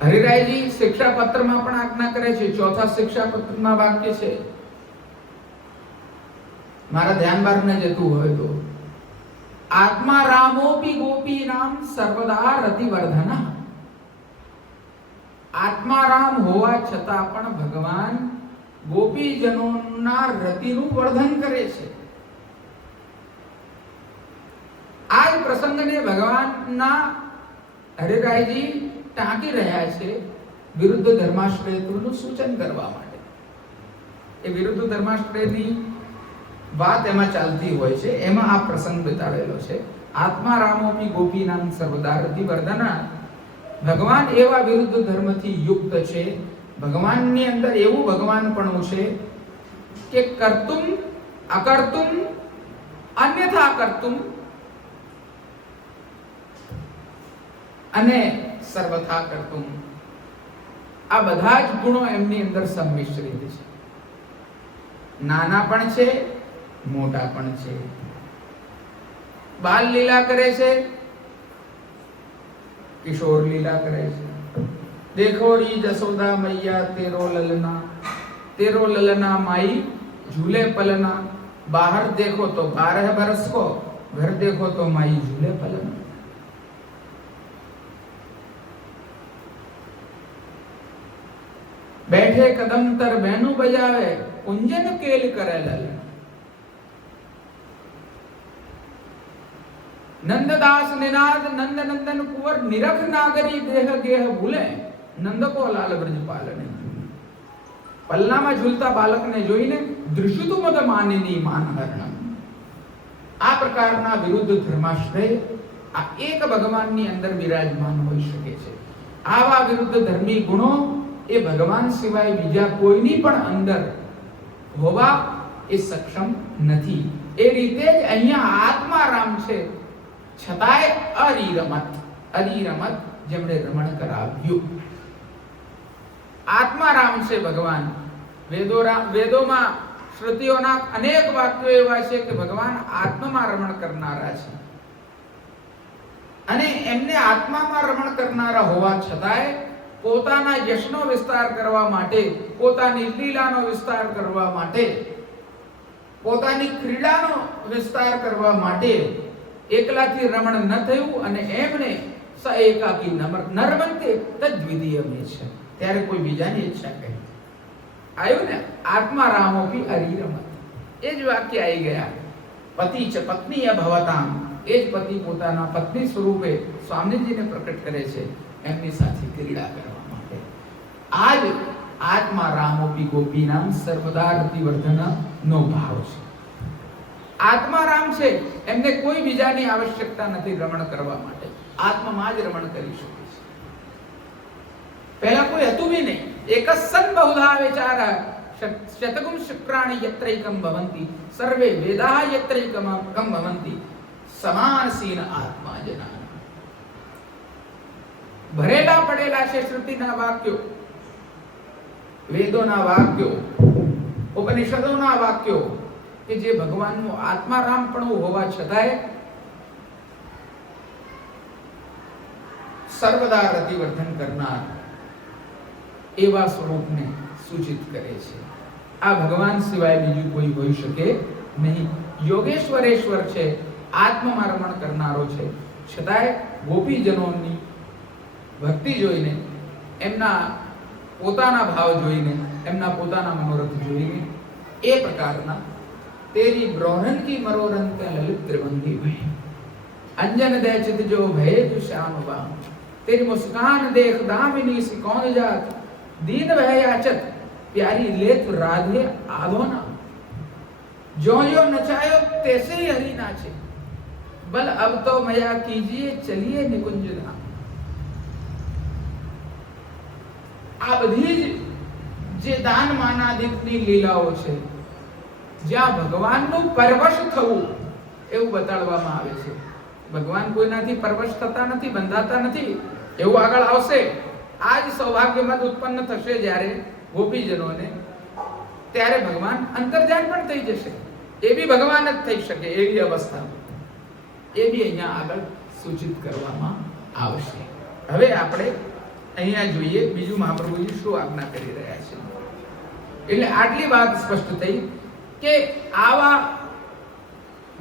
હરિરાયજી શિક્ષાપત્રમાં પણ આજ્ઞા કરે છે. ચોથા શિક્ષાપત્રમાં વાક્ય છે, મારા ધ્યાન બહાર ન જતું હોય તો, આત્મા રામોપી ગોપી નામ સર્વદા રતિવર્ધન. આત્મા રામ હોવા છતાં પણ ભગવાન ગોપીજનોના રતિનું વર્ધન કરે છે. આ જ પ્રસંગને ભગવાનના હરિરાયજી ટાંકી રહ્યા છે વિરુદ્ધ ધર્માશ્રયત્વનું સૂચન કરવા માટે. એ વિરુદ્ધ ધર્માશ્રયની વાત એમાં ચાલતી હોય છે, એમાં આ પ્રસંગ બતાવેલો છે. આત્મા રામોપી ગોપીનામ સર્વદા રતિવર્ધના. ભગવાન એવા વિરુદ્ધ ધર્મથી યુક્ત છે. ભગવાનની અંદર એવું ભગવાનપણું છે કે કર્તુમ અકર્તુમ અન્યથા કર્તુમ અને સર્વથા કર્તુમ. આ બધા જ ગુણો એમની અંદર સંમિશ્રિત છે. નાના પણ છે, મોટા પણ છે. બાલ લીલા કરે છે, કિશોર લીલા કરે છે. देखो री जसोदा मैया तेरो ललना माई झूले पलना. बाहर देखो तो 12 बरस को, घर देखो तो माई झूले पलना. बैठे कदम तर बैनु बजावे, कुंजन केल करे ललन. नंददास निनाद नंद नंदन कुंवर निरख नागरी देह गेह भूले. नंद को लाल ब्रज पालने. पल्लाમાં ઝૂલતા બાળકને જોઈને દૃશ્યુતુ મદ માનિની માનહરણ. આ પ્રકારના વિરુદ્ધ ધર્માશ્રય આ એક ભગવાનની અંદર બિરાજમાન હોઈ શકે છે. આવા વિરુદ્ધ ધર્મી ગુણો એ ભગવાન સિવાય બીજા કોઈની પણ અંદર હોવા એ સક્ષમ નથી. એ રીતે જ અહીંયા આત્મારામ છે, છતાંય અરિરમત જેમણે રમણ કરાવ્યું. આત્મારામ છે ભગવાન. વેદોમાં શ્રુતિઓના અનેક વાક્યો એવા છે કે ભગવાન આત્મામાં રમણ કરનારા છે. અને એમને આત્મામાં રમણ કરનારા હોવા છતાંય પોતાના યશનો વિસ્તાર કરવા માટે, પોતાની લીલાનો વિસ્તાર કરવા માટે, પોતાની ક્રીડાનો વિસ્તાર કરવા માટે એકલાથી રમણ ન થયું અને એમને સ એકાકી નરમંતે તદ્વિતીયમે છે. ત્યારે કોઈ બીજાની ઈચ્છા કરી આવ્યું ને. આત્મારામોપી અરિરમત, એ જ વાક્ય આવી ગયા. પતિ ચ પત્ની અભવતામ. એ જ પતિ પોતાના પત્ની સ્વરૂપે સ્વામીજીને પ્રકટ કરે છે એમની સાથે ક્રીડા કરવા માટે. આ જ આત્મારામોપી ગોપીનામ સર્વદા રતિવર્ધન નો ભાવ છે. આત્મારામ છે, એમને કોઈ બીજાની આવશ્યકતા નથી રમણ કરવા માટે. આત્મામાં જ રમણ કરી શકે છે. પહેલા કોઈ હતું બી નહીં. એક સન બહુધા વિચાર શતગુમ શુક્રાણી યત્રૈકમ ભવંતિ સર્વે વેદા યત્રૈકમ ભવંતિ સમાનસીન આત્મા જના. ભરેલા પડેલા છે શ્રુતિના વાક્યો, વેદોના વાક્યો, ઉપનિષદોના વાક્યો કે જે ભગવાનનું આત્મારામપણું હોવા છતાંય સર્વદા રતિવર્ધન કરનાર એવા સ્વરૂપને સૂચિત કરે છે. આ ભગવાન સિવાય બીજું કોઈ હોઈ શકે નહીં. યોગેશ્વરેશ્વર છે, આત્મમાં રમણ કરનારો છે, છતાંય ગોપીજનોની ભક્તિ જોઈને, એમના પોતાના ભાવ જોઈને, એમના પોતાના મનોરથ જોઈને એ પ્રકારના तेरी ब्रोहन की मरोरन के ललित त्रिभंगी भय अंजन दे चित जो भय तु श्याम बाम. तेरी मुस्कान देख दामिनी सी कौन जात दीन वह याचत प्यारी लेत राधे आधोना. जो जो नचायो तैसे ही हरि नाचे बल अब तो मया कीजिए चलिए निकुंज धाम. આ બધી જે દાન માનાદિકની લીલાઓ છે, જ્યાં ભગવાનનું પરવશ થવું એવું બતાડવામાં આવે છે. ભગવાન કોઈનાથી પરવશ થતા નથી, બંધાતા નથી, એવું આગળ આવશે. આ જ સૌભાગ્યમાં ઉત્પન્ન થશે જ્યારે ગોપીજનોને, ત્યારે ભગવાન અંતર્ધ્યાન પણ થઈ જશે. એ બી ભગવાન જ થઈ શકે એવી અવસ્થા, એ બી અહીંયા આગળ સૂચિત કરવામાં આવશે. હવે આપણે અહીંયા જોઈએ બીજું મહાપ્રભુજી શું આજ્ઞા કરી રહ્યા છે. એટલે આટલી વાત સ્પષ્ટ થઈ કે આવા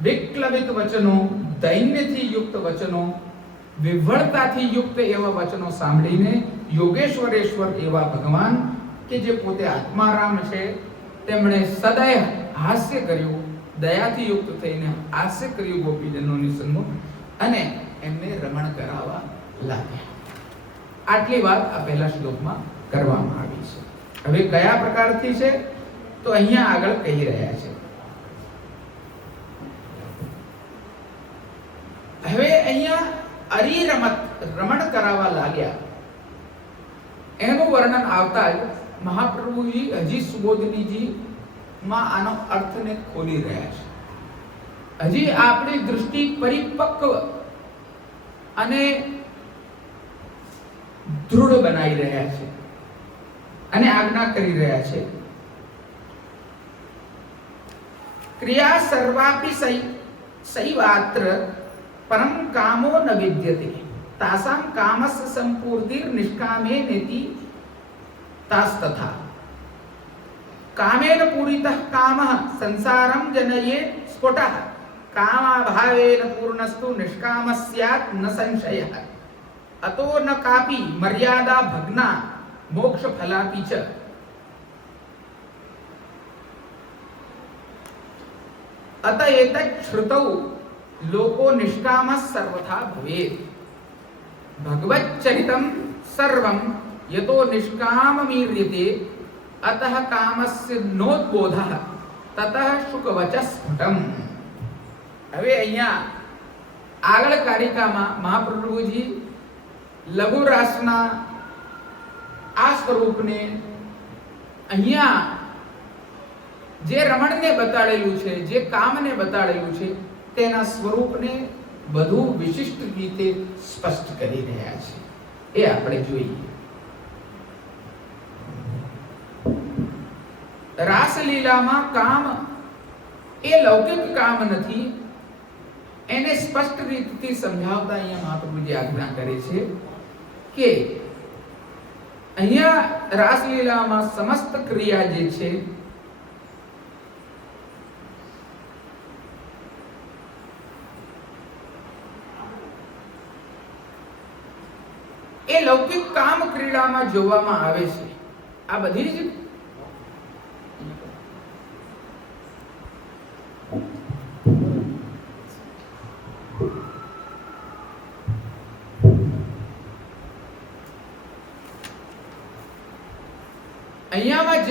વિક્લવિત વચનો, દૈન્યથી યુક્ત વચનો, વિહ્વળતાથી યુક્ત એવા વચનો સાંભળીને યોગેશ્વરેશ્વર એવા ભગવાન કે જે પોતે આત્મારામ છે, તેમણે સદાય હાસ્ય કર્યું, દયાથી યુક્ત થઈને હાસ્ય કર્યું ગોપીજનોની સન્મુખ અને એમને રમણ કરાવવા લાગ્યા. આટલી વાત આ પહેલા શ્લોકમાં કરવામાં આવી છે. હવે કયા પ્રકારથી છે તો અહીંયા આગળ કહી રહ્યા છે. હવે અહીંયા અરિરમત રમણ કરાવવા લાગ્યા એનું વર્ણન આવતા જ મહાપ્રભુજી હજી સુબોધનીજી માં આનો અર્થને ખોલી રહ્યા છે. હજી આપણી દૃષ્ટિ પરિપક્વ અને દૃઢ બનાવી રહ્યા છે અને આજ્ઞા કરી રહ્યા છે. ક્રિયા સર્વાપી સૈવાત્ર પરમ કામો ન વિદ્યતે તાસામ કામસ્ય સંપૂર્તિર નિષ્કામે નેતિ તાસ્તથા કામેન પૂરિતઃ કામઃ સંસારમ જનયેત સ્ફુટઃ કામાભાવેન પૂર્ણસ્તુ નિષ્કામસ્યાત ન સંશયઃ અતો ન કાપી મર્યાદા ભગ્ના મોક્ષ ફલાપી ચ. અત એતત શ્રુતૌ લોકો નિષ્કામઃ સર્વથા ભવેત. ભગવત ચરિતમ સર્વમ યતો નિષ્કામમીર્યતે અતઃ કામસ્ય નોદ્બોધઃ તતઃ શુકવચ સ્ફુટમ. હવે અહીંયા આગળ કારિકામાં મહાપ્રભુજી લઘુ રાસના આ સ્વરૂપને અહીંયા જે રમણને બતાડેલું છે, જે કામને બતાડેલું છે, તેના સ્વરૂપને વધુ વિશિષ્ટ રીતે સ્પષ્ટ કરી રહ્યા છે. એ આપણે જોઈએ. રાસલીલામાં કામ એ લૌકિક કામ નથી, એને સ્પષ્ટ રીતથી સમજાવતા અહીંયા મહાપ્રભુજી આજ્ઞા કરે છે કે અહીંયા રાસલીલામાં સમસ્ત ક્રિયા જે છે એ લૌકિક કામ ક્રીડામાં જોવામાં આવે છે. આ બધી જ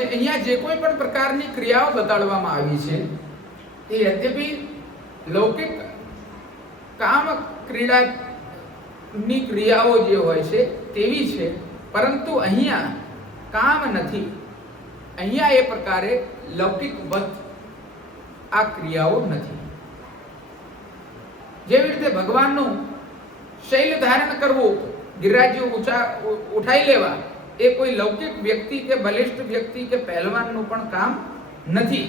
અહીંયા જે કોઈ પણ પ્રકારની ક્રિયાઓ બતાડવામાં આવી છે તે યદ્યપિ લૌકિક કામ ક્રીડાની ક્રિયાઓ જે હોય છે તેવી છે, પરંતુ અહીંયા કામ નથી. અહીંયા એ પ્રકારે લૌકિકવત આ ક્રિયાઓ નથી. જેવી રીતે ભગવાનનું શૈલ ધારણ કરવું, ગિરિરાજ્ય ઉઠાઈ લેવા, એ કોઈ લૌકિક વ્યક્તિ કે બલિષ્ઠ વ્યક્તિ કે પહેલવાનનું પણ કામ નથી.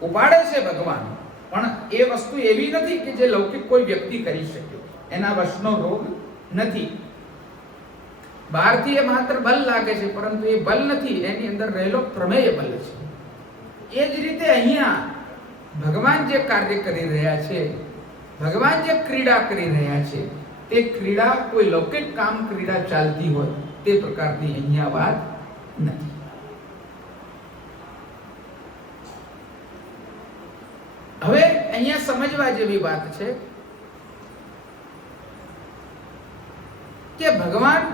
ઉપાડે છે ભગવાન, પણ એ વસ્તુ એવી નથી કે જે લૌકિક કોઈ વ્યક્તિ કરી શકે. એના વશનો રોગ નથી. બહારથી એ માત્ર બલ લાગે છે, પરંતુ એ બલ નથી, એની અંદર રહેલો પ્રમેય બલ છે. એ જ રીતે અહીંયા ભગવાન જે કાર્ય કરી રહ્યા છે, ભગવાન જે ક્રીડા કરી રહ્યા છે, તે ક્રીડા કોઈ લૌકિક કામ ક્રીડા ચાલતી હોય તે પ્રકારની અહીંયા વાત નથી. હવે અહીંયા સમજવા જેવી વાત છે કે ભગવાન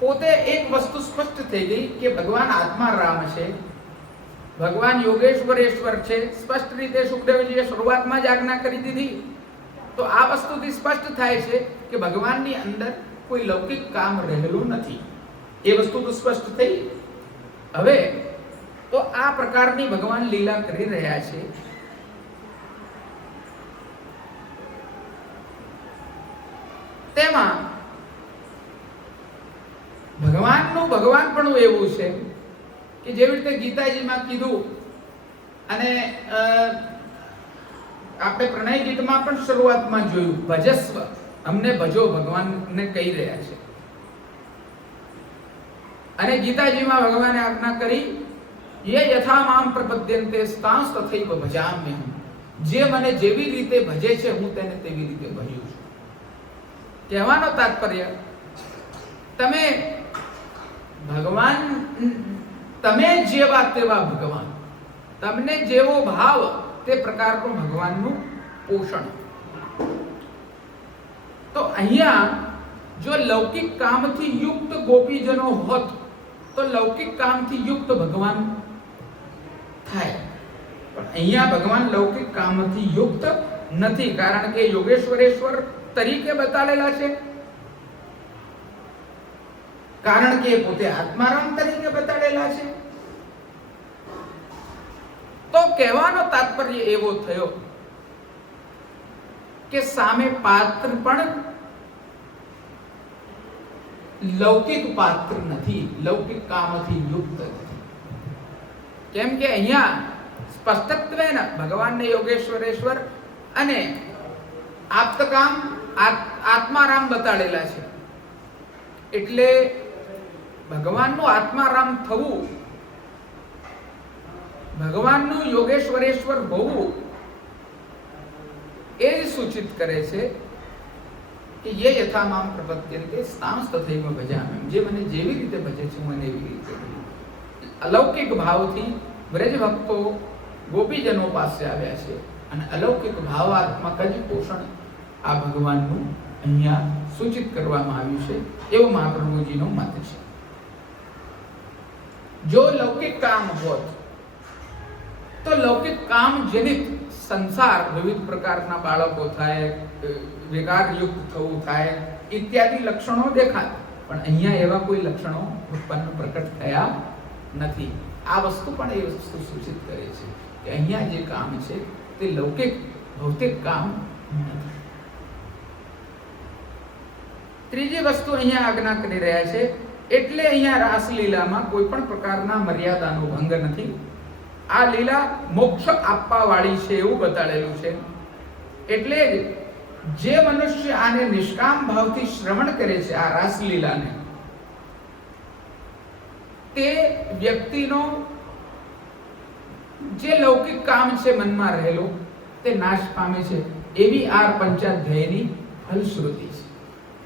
પોતે એક વસ્તુ સ્પષ્ટ થઈ ગઈ કે ભગવાન આત્મા રામ છે, ભગવાન યોગેશ્વરેશ્વર છે. સ્પષ્ટ રીતે સુખદેવજીએ શરૂઆતમાં જ આજ્ઞા કરી દીધી. તો આ વસ્તુથી સ્પષ્ટ થાય છે કે ભગવાનની અંદર કોઈ લૌકિક કામ રહેલું નથી. એ વસ્તુ તો સ્પષ્ટ થઈ. હવે તો આ પ્રકારની ભગવાન લીલા કરી રહ્યા છે. તેમાં ભગવાનનું ભગવાનપણું એવું છે કે જેવી રીતે ગીતાજીમાં કીધું અને આપણે પ્રણય ગીતમાં પણ શરૂઆતમાં જોયું, ભજસ્વ, અમને ભજો, ભગવાનને કહી રહ્યા છે. અને ગીતાજીમાં ભગવાને આજ્ઞા કરી, યે યથા મામ પ્રપદ્યન્તે સ્તાંસ તથૈવ ભજામ્યહમ. જે મને જેવી રીતે ભજે છે હું તેને તેવી રીતે ભજું છું. કહેવાનો તાત્પર્ય, તમે ભગવાન, તમે જેવા તેવા ભગવાન, તમને જેવો ભાવ તે પ્રકારનું ભગવાનનું પોષણ. તો અહીંયા જો લૌકિક કામથી યુક્ત ગોપીજનો હોત તો લૌકિક કામથી યુક્ત ભગવાન થાય. પણ અહીંયા ભગવાન લૌકિક કામથી યુક્ત નથી, કારણ કે યોગેશ્વરેશ્વર તરીકે બતાડેલા છે, કારણ કે પોતે આત્મારામ તરીકે બતાડેલા છે. તો કહેવાનો તાત્પર્ય એવો થયો કે સામે પાત્ર પણ લૌકિક પાત્ર નથી, લૌકિક કામથી યુક્ત નથી. કેમ કે અહીંયા સ્પષ્ટત્વેન ભગવાનને યોગેશ્વરેશ્વર અને આપ્તકામ આત્મારામ બતાડેલા છે. એટલે ભગવાનનું આત્મારામ થવું, ભગવાનનું યોગેશ્વરેશ્વર હોવું એ જ સૂચિત કરે છે કે યે યથા મામ પ્રપદ્યન્તે સ્તાંસ તથૈવ ભજામ્યહમ. જે મને જેવી રીતે ભજે છે હું એવી રીતે ભજું. અલૌકિક ભાવથી બ્રજ ભક્તો ગોપીજનો પાસે આવ્યા છે અને અલૌકિક ભાવાત્મક જ પોષણ આ ભગવાનનું અહીંયા સૂચિત કરવામાં આવ્યું છે, એવો મહાપ્રભુજીનો મત છે. જો લૌકિક કામ હોત તો લૌકિક કામ જનિત સંસાર, વિવિધ પ્રકારના બાળકો થાય, વિકારયુક્ત થવું થાય ઇત્યાદિ લક્ષણો દેખાય. પણ અહીંયા એવા કોઈ લક્ષણો ઉત્પન્ન પ્રકટ થયા નથી. આ વસ્તુ પણ એ વસ્તુ સૂચિત કરે છે કે અહીંયા જે કામ છે તે લૌકિક ભૌતિક કામ નથી. ત્રીજી વસ્તુ અહીંયા આજ્ઞા કરી રહ્યા છે, એટલે અહીંયા રાસલીલામાં કોઈ પણ પ્રકારના મર્યાદાનો ભંગ નથી. આ લીલા મોક્ષ આપવા વાળી છે એવું બતાડેલું છે. એટલે જે મનુષ્ય આને નિષ્કામ ભાવથી શ્રવણ કરે છે, આ રાસલીલાને, તે વ્યક્તિનો જે લૌકિક કામ છે મનમાં રહેલો તે નાશ પામે છે, એવી આ પંચાધ્યાયની ફલશ્રુતિ છે.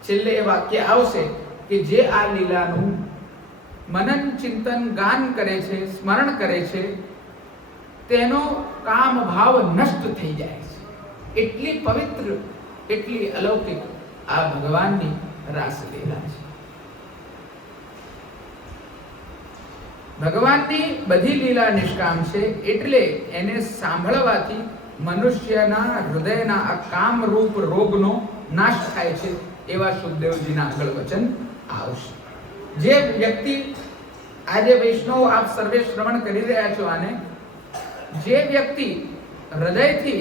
છેલ્લે એ વાક્ય આવશે કે જે આ લીલાનું મનન ચિંતન ગાન કરે છે, સ્મરણ કરે છે, તેનો કામ ભાવ નષ્ટ થઈ જાય છે. એટલી પવિત્ર, એટલી અલૌકિક આ ભગવાનની રાસલીલા છે. ભગવાનની બધી લીલા નિષ્કામ છે, એટલે એને સાંભળવાથી મનુષ્યના હૃદયના આ કામરૂપ રોગનો નાશ થાય છે, એવા સુખદેવજીના આગળ વચન આવશે. જે વ્યક્તિ આજે વૈષ્ણવ આપ સર્વે શ્રવણ કરી રહ્યા છો, આને જે વ્યક્તિ હૃદયથી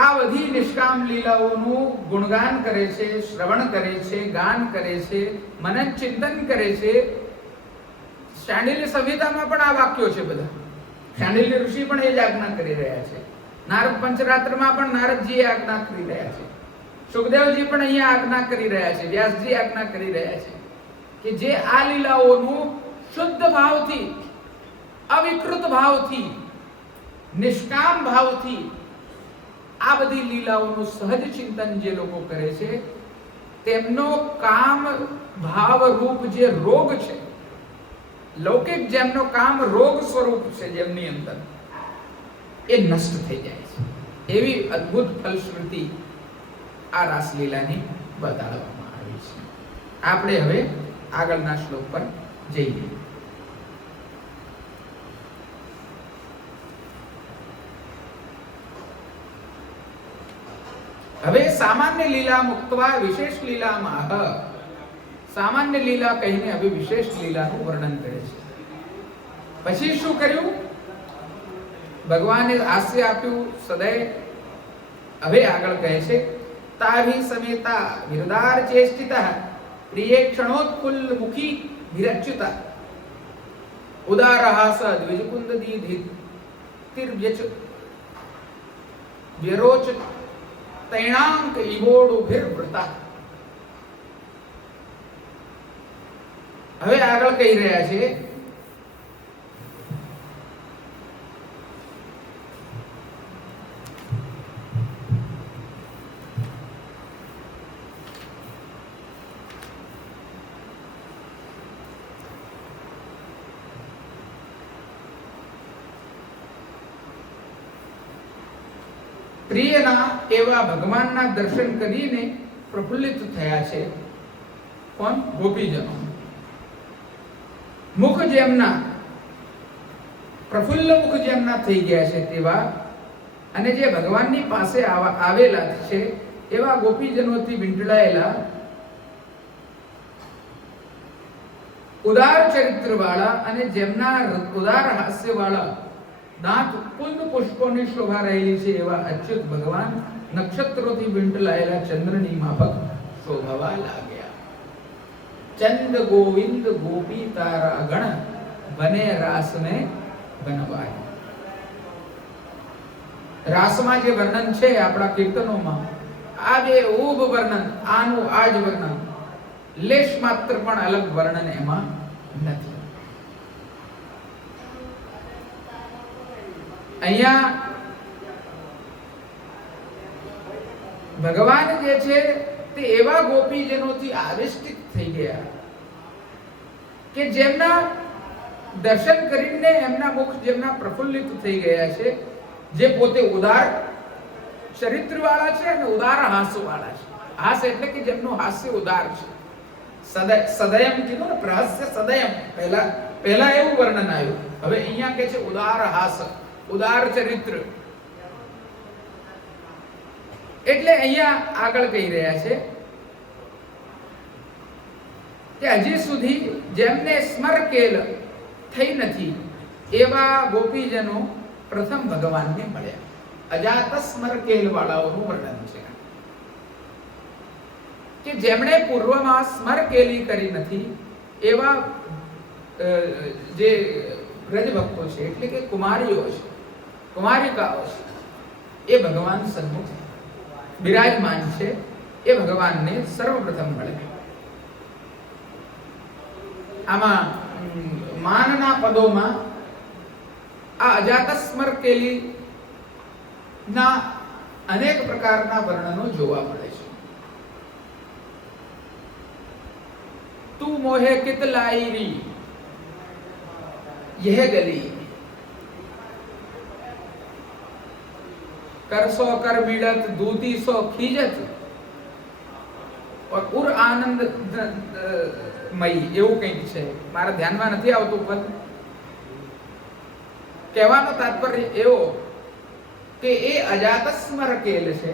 આ બધી નિષ્કામ લીલાઓનું ગુણગાન કરે છે, શ્રવણ કરે છે, ગાન કરે છે, મનન ચિંતન કરે છે. શાંડિલ્ય સંહિતામાં પણ આ વાક્યો છે બધા. શાંડિલ્ય ઋષિ પણ એ જ આજ્ઞા કરી રહ્યા છે. નારદ પંચરાત્રમાં પણ નારદજી આજ્ઞા કરી રહ્યા છે. સુખદેવજી પણ અહીંયા આજ્ઞા કરી રહ્યા છે. વ્યાસજી આજ્ઞા કરી રહ્યા છે કે જે આ લીલાઓનું શુદ્ધ ભાવથી, અવિકૃત ભાવથી, નિષ્કામ ભાવથી આ બધી લીલાઓનું સહજ ચિંતન જે લોકો કરે છે, તેમનો કામ ભાવ રૂપ જે રોગ છે, લૌકિક જેમનો કામ રોગ સ્વરૂપ છે જેમની અંદર, એ નષ્ટ થઈ જાય છે. એવી અદ્ભુત ફલશ્રુતિ આ રાસલીલાની બતાડવામાં આવી છે. આપણે હવે આગળના શ્લોક પર જઈએ. હવે સામાન્ય લીલા મુક્તવા વિશેષ લીલામાં, સામાન્ય લીલા કહીને હવે વિશેષ લીલાનું વર્ણન કરે છે. પછી શું કર્યું? ભગવાને હાસ્ય આપ્યું સદૈવ. હવે આગળ કહે છે, તાભી સમેતા વિરદાર ચેષ્ટિતઃ પ્રિયે ક્ષણોત્ફુલ્લ મુખી વિરચ્યુતા ઉદારહાસ દ્વિજકુંદ દીધિ તિર્વ્યચ વ્યરોચ તૈણાંક ઇવોડુભિર્વૃતા. હવે આગળ કહી રહ્યા છે પ્રિયના એવા ભગવાનના દર્શન કરીને પ્રફુલ્લિત થયા છે કોણ? ગોપીજનો. મુખ જેમના પ્રફુલ્લ મુખ જેમના થઈ ગયા છે તેવા અને જે ભગવાનની પાસે આવેલા છે એવા ગોપીજનોથી વીંટળાયેલા ઉદાર ચરિત્ર વાળા અને જેમના ઉદાર હાસ્ય વાળા દાંત કુંદ પુષ્પોની શોભા રહેલી છે એવા અચ્યુત ભગવાન નક્ષત્રોથી વીંટળાયેલા ચંદ્રની માફક શોભાવા લાગ્યા. ચંદ ગોવિંદ ગોપી તારા ગણ બને રાસને બનવાય. રાસમાં જે વર્ણન છે આપણા કીર્તનોમાં, આ જે ઊભ વર્ણન, આનું આ જ વર્ણન, લેશ માત્ર પણ અલગ વર્ણન એમાં નથી. અહીંયા ભગવાન જે છે તે એવા ગોપીજનોથી આવિષ્ટિત થઈ ગયા કે જેમના દર્શન કરીને એમના મુખ જેમના પ્રફુલ્લિત થઈ ગયા છે, જે પોતે ઉદાર ચરિત્ર વાળા છે અને ઉદાર હાસ્ય વાળા છે. હાસ્ય એટલે કે જેમનું હાસ્ય ઉદાર છે. સદયમ કીધું ને, પ્રહાસ્ય સદયમ, પહેલા એવું વર્ણન આવ્યું. હવે અહીંયા કે છે ઉદાર હાસ્ય, ઉદાર ચરિત્ર. એટલે અહીંયા આગળ કહી રહ્યા છે કે હજી સુધી જેમને સ્મરકેલ થઈ નથી એવા ગોપીજનો પ્રથમ ભગવાનને મળ્યા. અજાત સ્મરકેલ વાળાઓનું વર્ણન છે કે જેમણે પૂર્વમાં સ્મરકેલી કરી નથી એવા જે વ્રજભક્તો છે, એટલે કે કુમારીઓ છે, કુમારિકાઓ છે, એ ભગવાન સન્મુખ બિરાજમાન છે. એ ભગવાનને સર્વપ્રથમ મળે. આમાં માનના પદોમાં આ અજાતસ્મર કેલી ના અનેક પ્રકારના વર્ણનો જોવા મળે છે. તું મોહે કિત લાઈરી यह गली कर सो कर मिलत दूती सो खीजत और उर आनंद मई, એવું કંઈક છે. મારા ધ્યાનમાં નથી આવતું પદ. કહેવાનો તાત્પર્ય એવો કે એ અજાતસ્મર કેલ છે.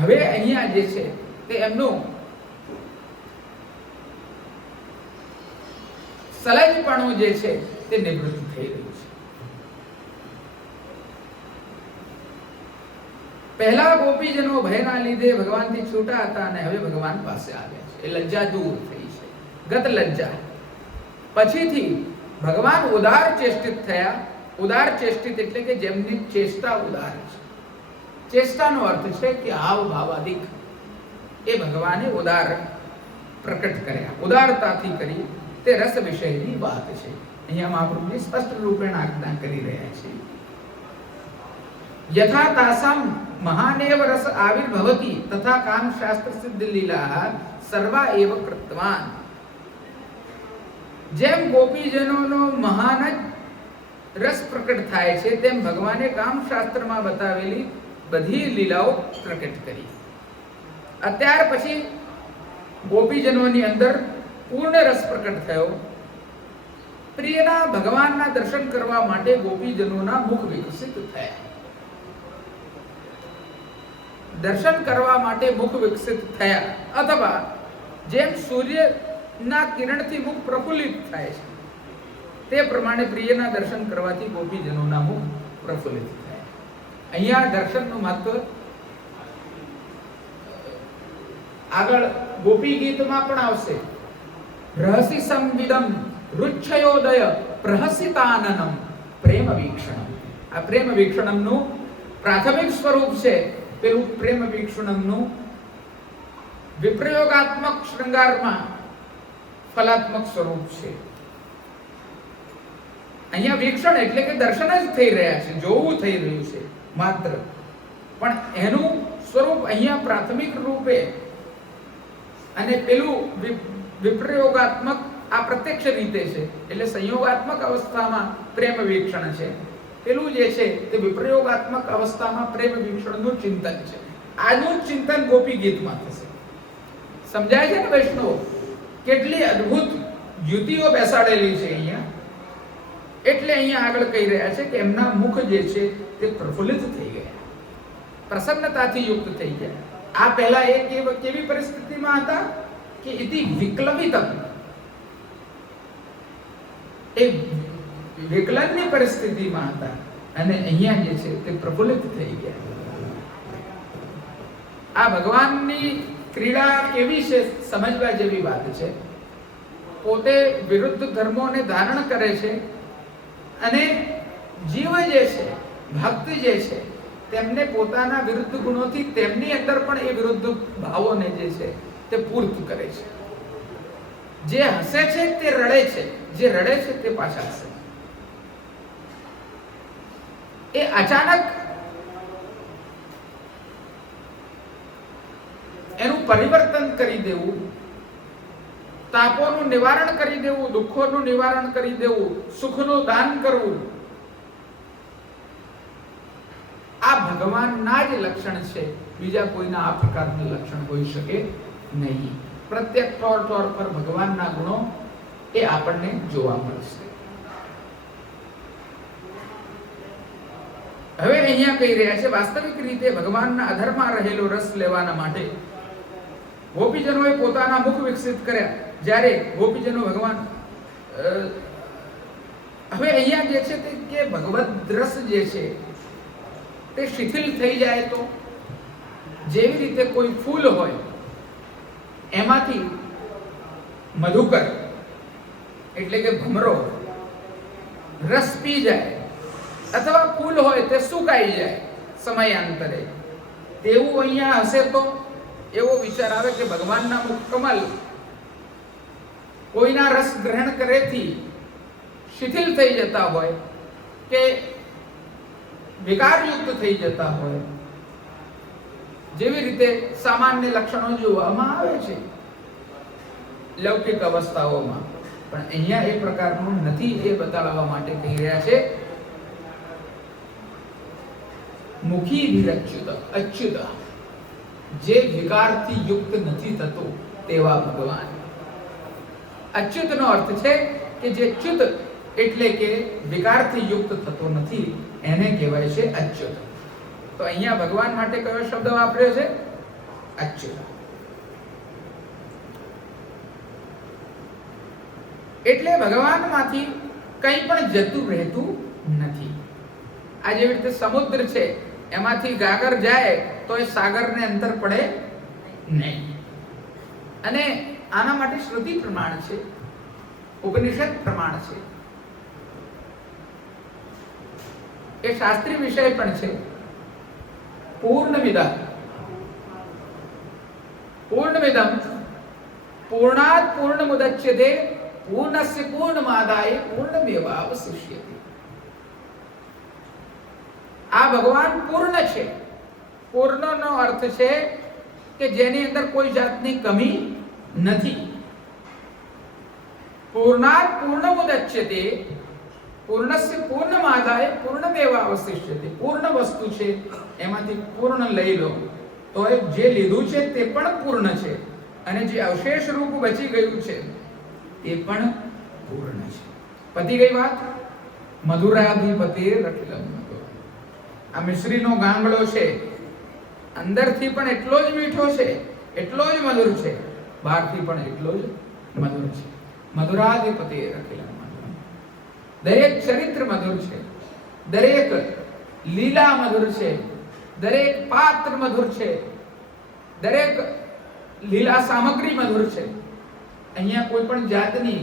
હવે અહીંયા જે છે તે એમનું સલજપણું જે છે તે નિવૃત્ત થઈ રહ્યું છે. પહેલા ગોપીજનો ભયના લીધે ભગવાનથી છૂટા હતા અને હવે ભગવાન પાસે આવ્યા છે. એ લજ્જા દૂર થઈ છે, ગત લજ્જા. પછીથી ભગવાન ઉદાર ચેષ્ટિત થયા. ઉદાર ચેષ્ટિત એટલે કે જેમની ચેષ્ટા ઉદાર છે. ચેષ્ટાનો અર્થ છે કે હાવ ભાવાદિક. એ ભગવાને ઉદાર પ્રકટ કર્યા, ઉદારતાથી કરી. તે રસ વિષયની વાત છે. અહીંયા મહાપ્રભુજી સ્પષ્ટ રૂપે આજ્ઞા કરી રહ્યા છે. યથા તાસામ મહાનેવ રસ આવિર્ભવતી તથા કામ શાસ્ત્ર સિદ્ધ લીલા સર્વા એવ કૃતવાન. જેમ ગોપીજનોનો મહાન જ રસ પ્રકટ થાય છે, તેમ ભગવાને કામ શાસ્ત્રમાં બતાવેલી બધી લીલાઓ પ્રકટ કરી. અત્યાર પછી ગોપીજનોની અંદર પૂર્ણ રસ પ્રકટ થયો. પ્રિયના ભગવાનના દર્શન કરવા માટે ગોપીજનોના મુખ વિકસિત થયા. દર્શન કરવા માટે મુખ વિકસિત થયા, અથવા જેમ સૂર્યના કિરણથી મુખ પ્રફુલ્લિત થાય છે તે પ્રમાણે પ્રિયના દર્શન કરવાથી ગોપીજનોના મુખ પ્રફુલ્લિત થયા. અહીંયા દર્શનનું મહત્વ આગળ ગોપી ગીતમાં પણ આવશે. રહસી સંવિદમ રુચ્છયોદય પ્રહસિતાનનમ પ્રેમ વીક્ષણમ. આ પ્રેમ વીક્ષણમનું પ્રાથમિક સ્વરૂપ છે પેલું પ્રેમ વીક્ષણમનું વિપ્રયોગાત્મક શૃંગારમાં ફલાત્મક સ્વરૂપ છે. અહીંયા વીક્ષણ એટલે કે દર્શન જ થઈ રહ્યા છે, જોવું થઈ રહ્યું છે માત્ર, પણ એનું સ્વરૂપ અહીંયા પ્રાથમિક રૂપે અને પેલું વિપ્રયોગાત્મક આ પ્રત્યક્ષ રીતે છે. એટલે સંયોગાત્મક અવસ્થામાં પ્રેમ વીક્ષણ છે, પેલું જે છે તે વિપ્રયોગાત્મક અવસ્થામાં પ્રેમ વીક્ષણનું ચિંતન છે. આનું ચિંતન ગોપી ગીતમાં થશે. સમજાય છે ને વૈષ્ણવો? કેટલી અદ્ભુત યુતિઓ બેસાડેલી છે અહીંયા. એટલે અહીંયા આગળ કહી રહ્યા છે કે એમના મુખ જે છે તે પ્રફુલ્લિત થઈ ગયા, પ્રસન્નતાથી યુક્ત થઈ ગયા. આ પહેલા એ કેવી પરિસ્થિતિમાં હતા કે ઇતિ વિક્લવિતમ, એ વિકલનની પરિસ્થિતિમાં હતા, અને અહીંયા જે છે તે પ્રફુલ્લિત થઈ ગયા. આ ભગવાનની ક્રીડા કેવી છે સમજવા જેવી વાત છે. પોતે વિરુદ્ધ ધર્મોને ધારણ કરે છે અને જીવ જે છે, ભક્ત જે છે, તેમને પોતાના વિરુદ્ધ ગુણોથી તેમની અંદર પણ એ વિરુદ્ધ ભાવોને જે છે તે પૂર્ત કરે છે. જે હસે છે તે રડે છે, જે રડે છે તે પાછા હસે. એ અચાનક એનું પરિવર્તન કરી દેવું, તાપોનું નિવારણ કરી દેવું, દુઃખોનું નિવારણ કરી દેવું, સુખનું દાન કરવું, આ ભગવાનના જ લક્ષણ છે. બીજા કોઈના આ પ્રકારનું લક્ષણ હોઈ શકે નહીં. પ્રત્યેક ઠોર પર ભગવાનના ગુણો એ આપણને જોવા મળશે. હવે અહીંયા કહી રહ્યા છે વાસ્તવિક રીતે ભગવાનના અધરમાં રહેલો રસ લેવાના માટે ગોપીજનોએ પોતાના મુખ વિકસિત કર્યા. જ્યારે ગોપીજનો ભગવાન હવે અહીંયા જે છે તે કે ભગવદ રસ જે છે તે શિથિલ થઈ જાય તો, જેવી રીતે કોઈ ફૂલ હોય એમાંથી મધુકર એટલે કે ભમરો રસ પી જાય, અથવા ફૂલ હોય તે સુકાઈ જાય સમયાંતરે, તેવું અહીંયા હશે તો એવો વિચાર આવે કે ભગવાનના મુખ કમલ કોઈના રસ ગ્રહણ કરેથી શિથિલ થઈ જતા હોય કે વિકારયુક્ત થઈ જતા હોય, જેવી રીતે સામાન્ય લક્ષણો જોવામાં આવે છે લૌકિક અવસ્થાઓમાં, પણ અહીંયા એ પ્રકારનું નથી. એ બતાવવા માટે કહી રહ્યા છે મુખી વિરચ્યુત અચ્યુત, જે વિકારથી યુક્ત નથી થતો તેવા ભગવાન. અચ્યુતનો અર્થ છે કે જે ચ્યુત એટલે કે વિકારથી યુક્ત થતો નથી, એને કહેવાય છે અચ્યુત. તો અહીંયા ભગવાન માટે કયો શબ્દ વાપર્યો છે? અચ્યુત. એટલે ભગવાનમાંથી કંઈ પણ જતું રહેતું નથી. આ જેવી રીતે સમુદ્ર છે, એમાંથી ગાગર જાય તો એ સાગરને અંતર પડે નહીં. અને આના માટે શ્રુતિ પ્રમાણ છે, ઉપનિષદ પ્રમાણ છે, એ શાસ્ત્રીય વિષય પણ છે. પૂર્ણમિદં પૂર્ણમિદં પૂર્ણાત પૂર્ણમુદચ્યતે પૂર્ણસ્ય પૂર્ણમાદાય પૂર્ણમેવાવશિષ્યતે. આ ભગવાન પૂર્ણ છે. પૂર્ણનો અર્થ છે કે જેની અંદર કોઈ જાતની કમી નથી. પૂર્ણાત પૂર્ણમુદચ્યતે પૂર્ણસ્ય પૂર્ણમાદાય પૂર્ણમેવાવશિષ્યતે. પૂર્ણ વસ્તુ છે, એમાંથી પૂર્ણ લઈ લો તો જે લીધું છે તે પણ પૂર્ણ છે, અને જે અવશેષ રૂપ બચી ગયું છે તે પણ પૂર્ણ છે. પતી ગઈ વાત. મધુરાધિપતે રખિલમ. આ મિશ્રીનો ગાંગડો છે, અંદરથી પણ એટલો જ મીઠો છે, એટલો જ મધુર છે, બહારથી પણ એટલો જ મધુર છે. મધુરાધિપતે રખિલમ. દરેક ચરિત્ર મધુર છે, દરેક લીલા મધુર છે, દરેક પાત્ર મધુર છે, દરેક લીલા સામગ્રી મધુર છે. અહીંયા કોઈ પણ જાતની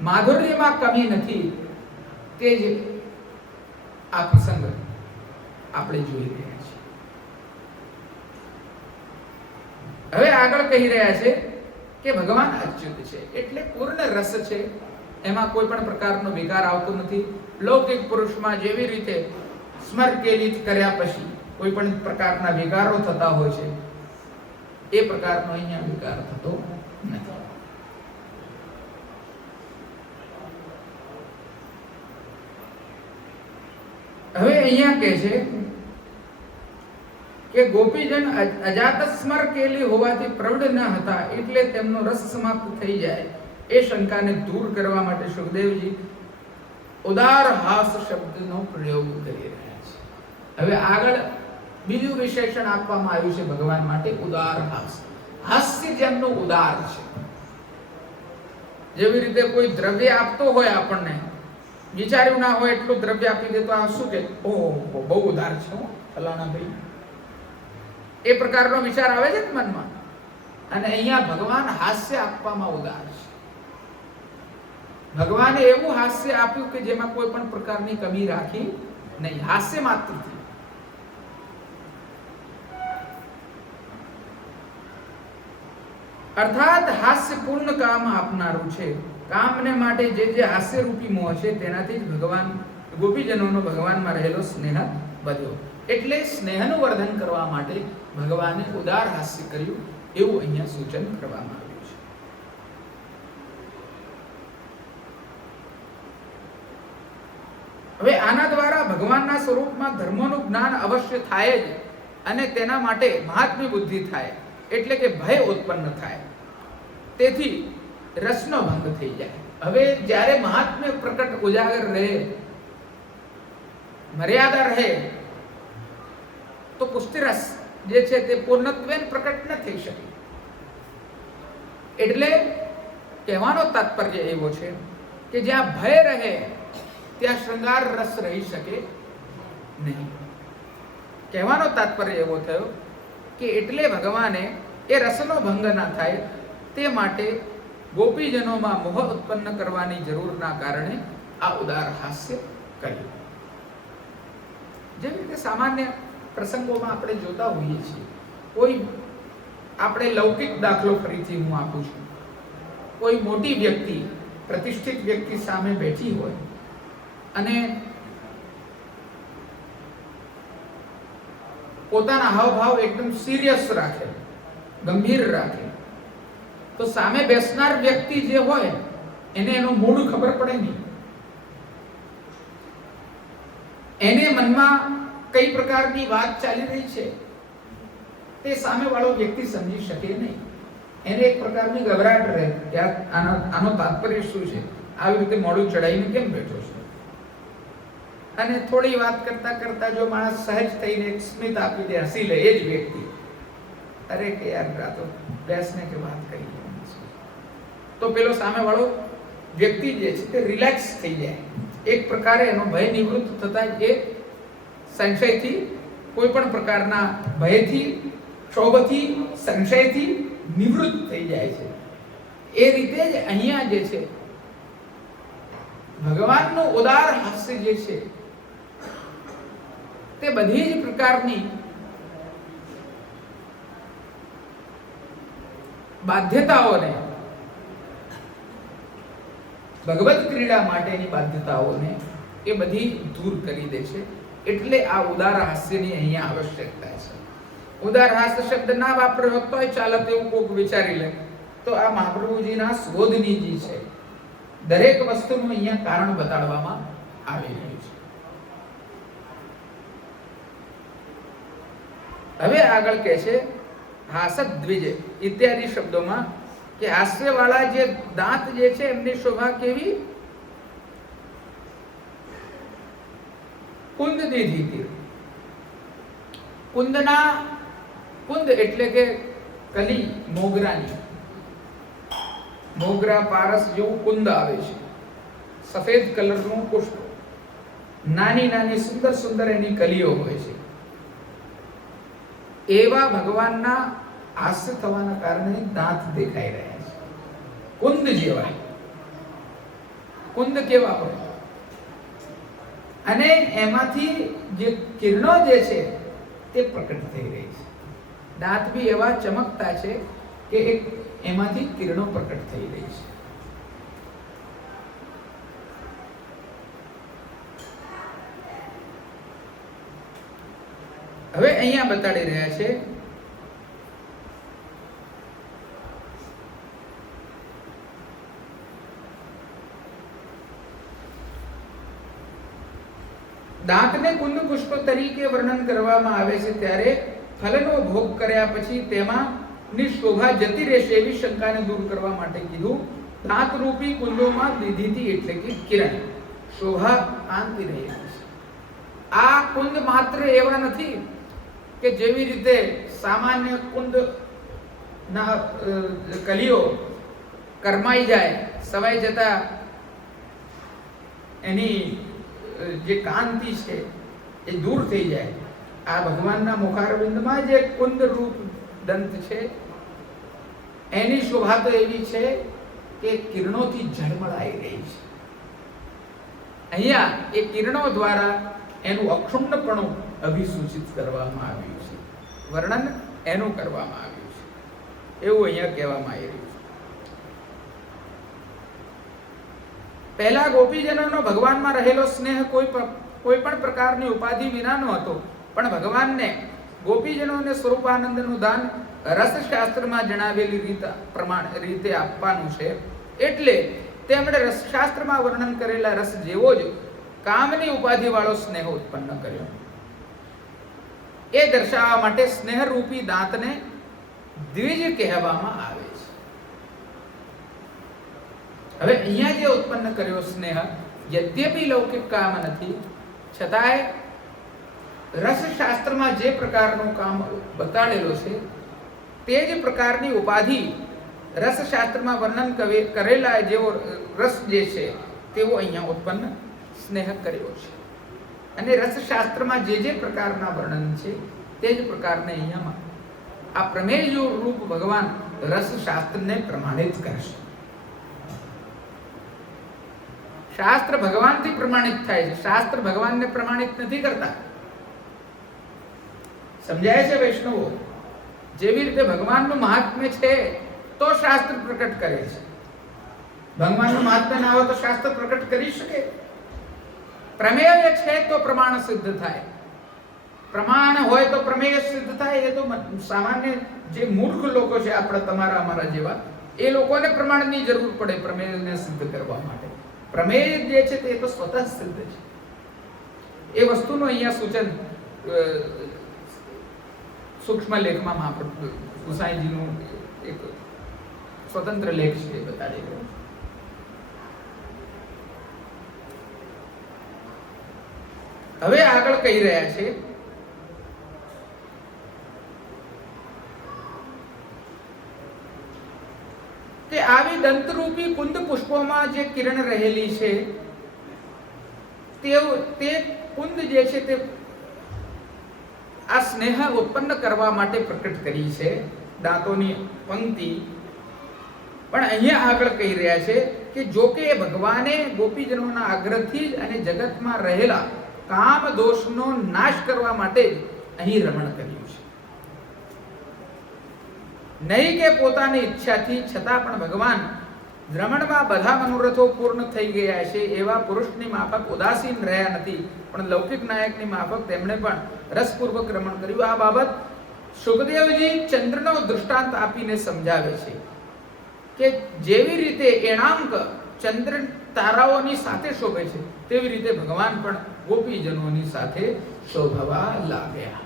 માધુર્યમાં કમી નથી. તે જ આ પ્રસંગ આપણે જોઈ રહ્યા છીએ. હવે આગળ કહી રહ્યા છે કે ભગવાન અચ્યુત છે એટલે પૂર્ણ રસ છે, એમાં કોઈ પણ પ્રકારનો વિકાર આવતો નથી. લૌકિક પુરુષમાં જેવી રીતે સ્મરકેલિત કર્યા પછી કોઈ પણ પ્રકારના વિકારો થતા હોય છે, એ પ્રકારનો અહીંયા વિકાર થતો નથી. હવે અહીંયા કહે છે કે ગોપીજન અજાત સ્મરકેલી હોવાથી પ્રૌઢ ન હતા એટલે તેમનો રસ સમાપ્ત થઈ જાય એ શંકાને દૂર કરવા માટે સુખદેવજી ઉદાર હાસ શબ્દનો પ્રયોગ કરી રહ્યા છે. હવે આગળ બીજું વિશેષણ આપવામાં આવ્યું છે ભગવાન માટે, ઉદાર હાસ. હાસ્ય જેમનું ઉદાર છે, જેવી રીતે કોઈ દ્રવ્ય આપતો હોય, આપણને વિચાર્યું ના હોય એટલું દ્રવ્ય આપી દે તો આ શું કે ઓહો બહુ ઉદાર છે ફલાણા ભાઈ, એ પ્રકારનો વિચાર આવે છે મનમાં. અને અહીંયા ભગવાન હાસ્ય આપવામાં ઉદાર છે. ભગવાને એવું હાસ્ય આપ્યું કે જેમાં કોઈ પણ પ્રકારની કમી રાખી નહીં, હાસ્ય માત્રથી. અર્થાત હાસ્ય પૂર્ણ કામ આપનારું છે. કામને માટે જે હાસ્ય રૂપી મોહ છે તેનાથી જ ભગવાન ગોપીજનોનો ભગવાનમાં રહેલો સ્નેહ વધ્યો. એટલે સ્નેહનું વર્ધન કરવા માટે ભગવાને ઉદાર હાસ્ય કર્યું, એવું અહીંયા સૂચન કરવામાં આવ્યું છે. હવે આના દ્વારા ભગવાનના સ્વરૂપમાં ધર્મોનું જ્ઞાન અવશ્ય થાય જ, અને તેના માટે મહાત્મ્ય બુદ્ધિ થાય, એટલે કે ભય ઉત્પન્ન થાય. તેથી રસનો ભંગ થઈ જાય. હવે જ્યારે મહાત્મ્ય પ્રકટ ઉજાગર રહે, મર્યાદા રહે, તો પુષ્ટિરસ જે છે તે પૂર્ણત્વે પ્રકટ ન થઈ શકે. એટલે કહેવાનો તાત્પર્ય એવો છે કે જ્યાં ભય રહે ત્યાં શૃંગાર રસ રહી શકે નહીં. કહેવાનો તાત્પર્ય એવો થયો કે એટલે ભગવાને એ રસનો ભંગ ના થાય તે માટે ગોપીજનોમાં મોહ ઉત્પન્ન કરવાની જરૂરના કારણે આ ઉદાર હાસ્ય કર્યું. જેવી રીતે સામાન્ય પ્રસંગોમાં આપણે જોતા હોઈએ છીએ, કોઈ આપણે લૌકિક દાખલો ફરીથી હું આપું છું. કોઈ મોટી વ્યક્તિ, પ્રતિષ્ઠિત વ્યક્તિ સામે બેઠી હોય અને પોતાના હાવભાવ એકદમ સિરિયસ રાખે, ગંભીર રાખે, તો સામે બેસનાર વ્યક્તિ જે હોય એને એનું મૂળ ખબર પડે નહીં. એને મનમાં કઈ પ્રકારની વાત ચાલી રહી છે તે સામે વાળો વ્યક્તિ સમજી શકે નહીં. એને એક પ્રકારની ગભરાટ રહે કે આનો તાત્પર્ય શું છે, આવી રીતે મોડું ચડાવીને કેમ બેઠો છે. અને થોડી વાત કરતા કરતા જો માણસ સહજ થઈને એક સ્મિત આપી દે, હસી લે, એ જ વ્યક્તિ અરે કે યાર આ તો બેસને કે વાત કરી, તો પેલો સામે વાળો વ્યક્તિ જે છે તે રિલેક્સ થઈ જાય. એક પ્રકારે એનો ભય નિવૃત્ત થતા એ સંશયથી, કોઈ પણ પ્રકારના ભયથી, ક્ષોભથી, સંશયથી નિવૃત્ત થઈ જાય છે. એ રીતે જ અહીંયા જે છે ભગવાનનું ઉદાર હાસ્ય જે છે તે બધી જ પ્રકારની બાધ્યતાઓને, ભગવત ક્રીડા માટેની બાધ્યતાઓને એ બધી દૂર કરી દે છે. એટલે આ ઉદાર હાસ્યની અહીંયા આવશ્યકતા છે. ઉદાર હાસ્ય શબ્દ ના વાપર્યો હોત તોય ચાલત એવું કોક વિચારી લે, તો આ મહાપ્રભુજીના શોધની જે છે દરેક વસ્તુનું અહીંયા કારણ બતાડવામાં આવી રહ્યું છે. હવે આગળ કહે છે હાસદ દ્વિજે ઇત્યાદિ શબ્દોમાં કે હાસ્ય વાળા જે દાંત જે છે એમની શોભા કેવી, કુંદ દીધી. કુંદના, કુંદ એટલે કે કલી, મોગરાની, મોગરા પારસ જેવું કુંદ આવે છે, સફેદ કલરનું પુષ્પ, નાની નાની સુંદર સુંદર એની કલીઓ હોય છે. એવા ભગવાનના હાસ્ય થવાના કારણે દાંત દેખાઈ રહ્યા છે, કુંદ જેવા. કુંદ કેવા હોય? અને એમાંથી જે કિરણો જે છે તે પ્રકટ થઈ રહી છે. દાંત બી એવા ચમકતા છે કે એમાંથી કિરણો પ્રકટ થઈ રહી છે. હવે અહીંયા બતાડી રહ્યા છે દાંતને કુંદ પુષ્પ તરીકે વર્ણન કરવામાં આવે છે ત્યારે ફલનો ભોગ કર્યા પછી તેમાંની શોભા જતી રહેશે એવી શંકાને દૂર કરવા માટે કીધું. દાંત રૂપી કુંડોમાં દીધીથી એટલે કે કિરણ શોભા આંતી રહેલી છે. આ કુંદ માત્ર એવા નથી કે જેવી રીતે સામાન્ય કુંદ ના કલીઓ કરમાઈ જાય, સમય જતા એની જે કાંતિ છે એ દૂર થઈ જાય. આ ભગવાનના મુખારવિંદમાં જે કુંદ રૂપ દંત છે એની શોભા તો એવી છે કે કિરણોથી ઝળમળાઈ રહી છે. અહીંયા એ કિરણો દ્વારા એનું અક્ષુણ્ણપણું અભિસૂચિત કરવામાં આવ્યું છે, વર્ણન એનું કરવામાં આવ્યું છે, એવું અહીંયા કહેવામાં આવી રહ્યું છે. પહેલા ગોપીજનોનો ભગવાનમાં રહેલો સ્નેહ કોઈ પણ પ્રકારની ઉપાધિ વિનાનો હતો, પણ ભગવાનને ગોપીજનોને સ્વરૂપાનંદનું દાન રસશાસ્ત્રમાં જણાવેલી રીતે આપવાનું છે. એટલે તેમણે રસશાસ્ત્રમાં વર્ણન કરેલા રસ જેવો જ કામની ઉપાધિ વાળો સ્નેહ ઉત્પન્ન કર્યો. એ દર્શાવવા માટે સ્નેહરૂપી દાંતને દ્વિજ કહેવામાં આવે છે. હવે અહીંયા જે ઉત્પન્ન કર્યો સ્નેહ યદ્યપી લૌકિક કામ નથી, છતાંય રસશાસ્ત્રમાં જે પ્રકારનું કામ બતાડેલો છે તે જ પ્રકારની ઉપાધિ રસશાસ્ત્રમાં વર્ણન કરેલા જેવો રસ જે છે તેવો અહીંયા ઉત્પન્ન સ્નેહ કર્યો છે. અને રસશાસ્ત્રમાં જે પ્રકારના વર્ણન છે તે જ પ્રકારને અહીંયા આ પ્રમેય રૂપ ભગવાન રસશાસ્ત્રને પ્રમાણિત કરશે. શાસ્ત્ર ભગવાનથી પ્રમાણિત થાય છે, શાસ્ત્ર ભગવાનને પ્રમાણિત નથી કરતા. સમજાય છે વૈષ્ણવો? જેવી રીતે ભગવાનનું મહાત્મ્ય છે તો શાસ્ત્ર પ્રકટ કરે છે. ભગવાનનું મહાત્મ્ય ના હોય તો શાસ્ત્ર પ્રકટ કરી શકે? પ્રમેય છે તો પ્રમાણ સિદ્ધ થાય, પ્રમાણ હોય તો પ્રમેય સિદ્ધ થાય. એ તો સામાન્ય જે મૂર્ખ લોકો છે આપણા તમારા અમારા જેવા, એ લોકોને પ્રમાણની જરૂર પડે પ્રમેયને સિદ્ધ કરવા માટે. પ્રમેય જે છે તે તો સ્વતઃ સિદ્ધ છે. એ વસ્તુનું અહીંયા સૂચન સૂક્ષ્મ લેખમાં મહાપ્રભુ ગુસાઈજીનું એક સ્વતંત્ર લેખ છે એ બતાડી ગયો. હવે આગળ કહી રહ્યા છે કે આવી દંતરૂપી કુંદ પુષ્પોમાં જે કિરણ રહેલી છે તે કુંદ જે છે તે આ સ્નેહ ઉત્પન્ન કરવા માટે પ્રકટ કરી છે, દાંતોની પંક્તિ. પણ અહીંયા આગળ કહી રહ્યા છે કે જો કે ભગવાને ગોપીજનોના આગ્રહથી જ અને જગતમાં રહેલા કામ દોષનો નાશ કરવા માટે જ અહીં રમણ કર્યું છે. નહીં કે પોતાની ઈચ્છાથી, છતાં પણ ભગવાન રમણમાં બધા મનોરથો પૂર્ણ થઈ ગયા છે એવા પુરુષની માફક ઉદાસીન રહ્યા નથી, પણ લૌકિક નાયકની માફક તેમણે પણ રસપૂર્વક રમણ કર્યું. આ બાબત સુખદેવજી ચંદ્રનો દૃષ્ટાંત આપીને સમજાવે છે કે જેવી રીતે એણાંક ચંદ્ર તારાઓની સાથે શોભે છે તેવી રીતે ભગવાન પણ ગોપીજનોની સાથે શોભવા લાગ્યા.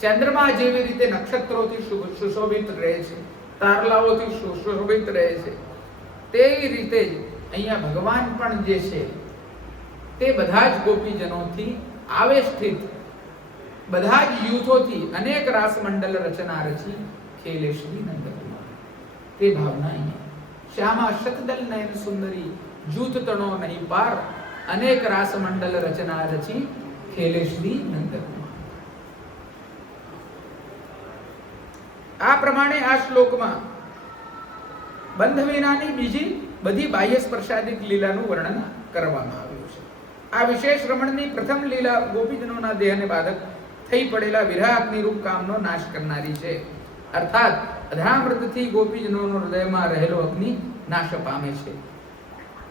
ચંદ્રમા જેવી રીતે નક્ષત્રોથી સુશોભિત રહે છે, તારલાઓથી સુશોભિત રહે છે, તેવી રીતે જ અહીંયા ભગવાન પણ જે છે તે બધા જ ગોપીજનોથી આવેશિત, બધા જ યુથોથી અનેક રાસ મંડળ રચના રચી ખેલે શ્રી નંદકુમાર. તે ભાવના અહીંયા શ્યામા શતદલ નયન સુંદરી જૂથ તણો નહીં પાર, અનેક રાસ મંડળ રચના રચી ખેલે શ્રી નંદકુમાર. આ પ્રમાણે આ શ્લોકમાં બંધ વિનાની બીજી બધી બાહ્ય સ્પર્શાદિક લીલાનું વર્ણન કરવામાં આવ્યું છે. આ વિશેષ રમણની પ્રથમ લીલા ગોપીજનોના દેહને બાધક થઈ પડેલા વિરાગની રૂપ કામનો નાશ કરનારી છે. અર્થાત અધરામૃતથી ગોપીજનોનો હૃદયમાં રહેલો અગ્નિ નાશ પામે છે.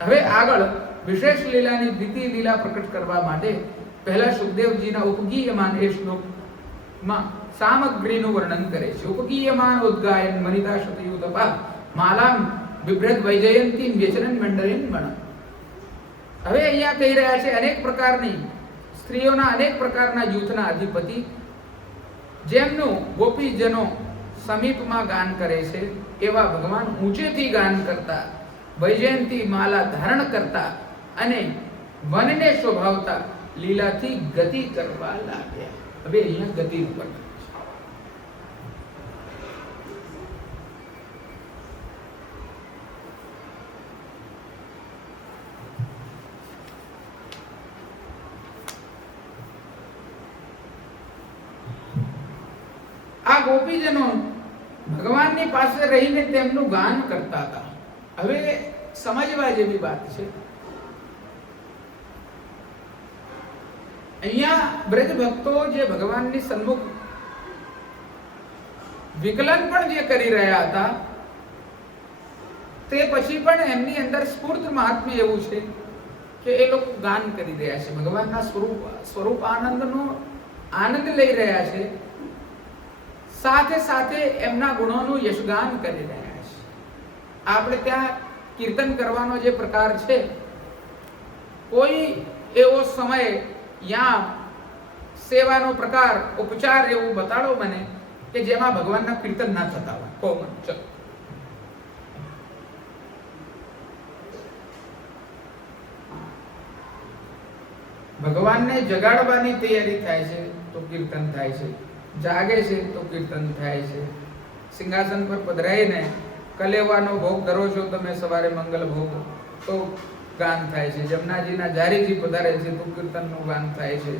હવે આગળ વિશેષ લીલાની દ્વિતીય લીલા પ્રકટ કરવા માટે પહેલા સુખદેવજીના ઉપગીયમાન એ શ્લોકમાં સામગ્રીનું વર્ણન કરે છે. ઉપગીયમાન ઉદ્ગાયન મનિતા શતયુતપા માલામ બિભ્રત વૈજયંતી વ્યચનન મંડલિન મણ. હવે અહીંયા કહી રહ્યા છે અનેક પ્રકારની સ્ત્રીઓના અનેક પ્રકારના જૂથના અધિપતિ જેમનું ગોપીજનો સમીપમાં ગાન કરે છે એવા ભગવાન ઊંચેથી ગાન કરતા, વૈજયંતી માલા ધારણ કરતા અને વનને શોભાવતા લીલાથી ગતિ કરવા લાગ્યા. હવે અહીંયા ગતિ ઉપર આ ગોપીજનો ભગવાનની પાસે રહીને તેમનું ગાન કરતા હતા. હવે સમજવા જેવી વાત છે. અહીંયા બ્રજ ભક્તો જે ભગવાનની સન્મુખ વિકલન પણ જે કરી રહ્યા હતા તે પછી પણ એમની અંદર સ્ફૂર્ત મહાત્મ્ય એવું છે કે એ લોકો ગાન કરી રહ્યા છે, ભગવાનના સ્વરૂપ આનંદનો આનંદ લઈ રહ્યા છે, સાથે સાથે એમના ગુણોનું યશગાન કરી રહ્યા છે. આપણે ત્યાં કીર્તન કરવાનો જે પ્રકાર છે, કોઈ એવો સમય યા સેવાનો પ્રકાર ઉપચાર એવું બતાડો મને કે જેમાં ભગવાનના કીર્તન ના થતા હોય. કોમન ચલો ભગવાનને જગાડવાની તૈયારી થાય છે તો કીર્તન થાય છે, જાગે છે તો કીર્તન થાય છે. સિંહાસન પર પધરાઈને કલેવાનો ભોગ કરો છો તમે સવારે મંગલ ભોગ તો ગાન થાય છે. જમનાજીના જારીજી પધારે છે તો કીર્તનનું ગાન થાય છે.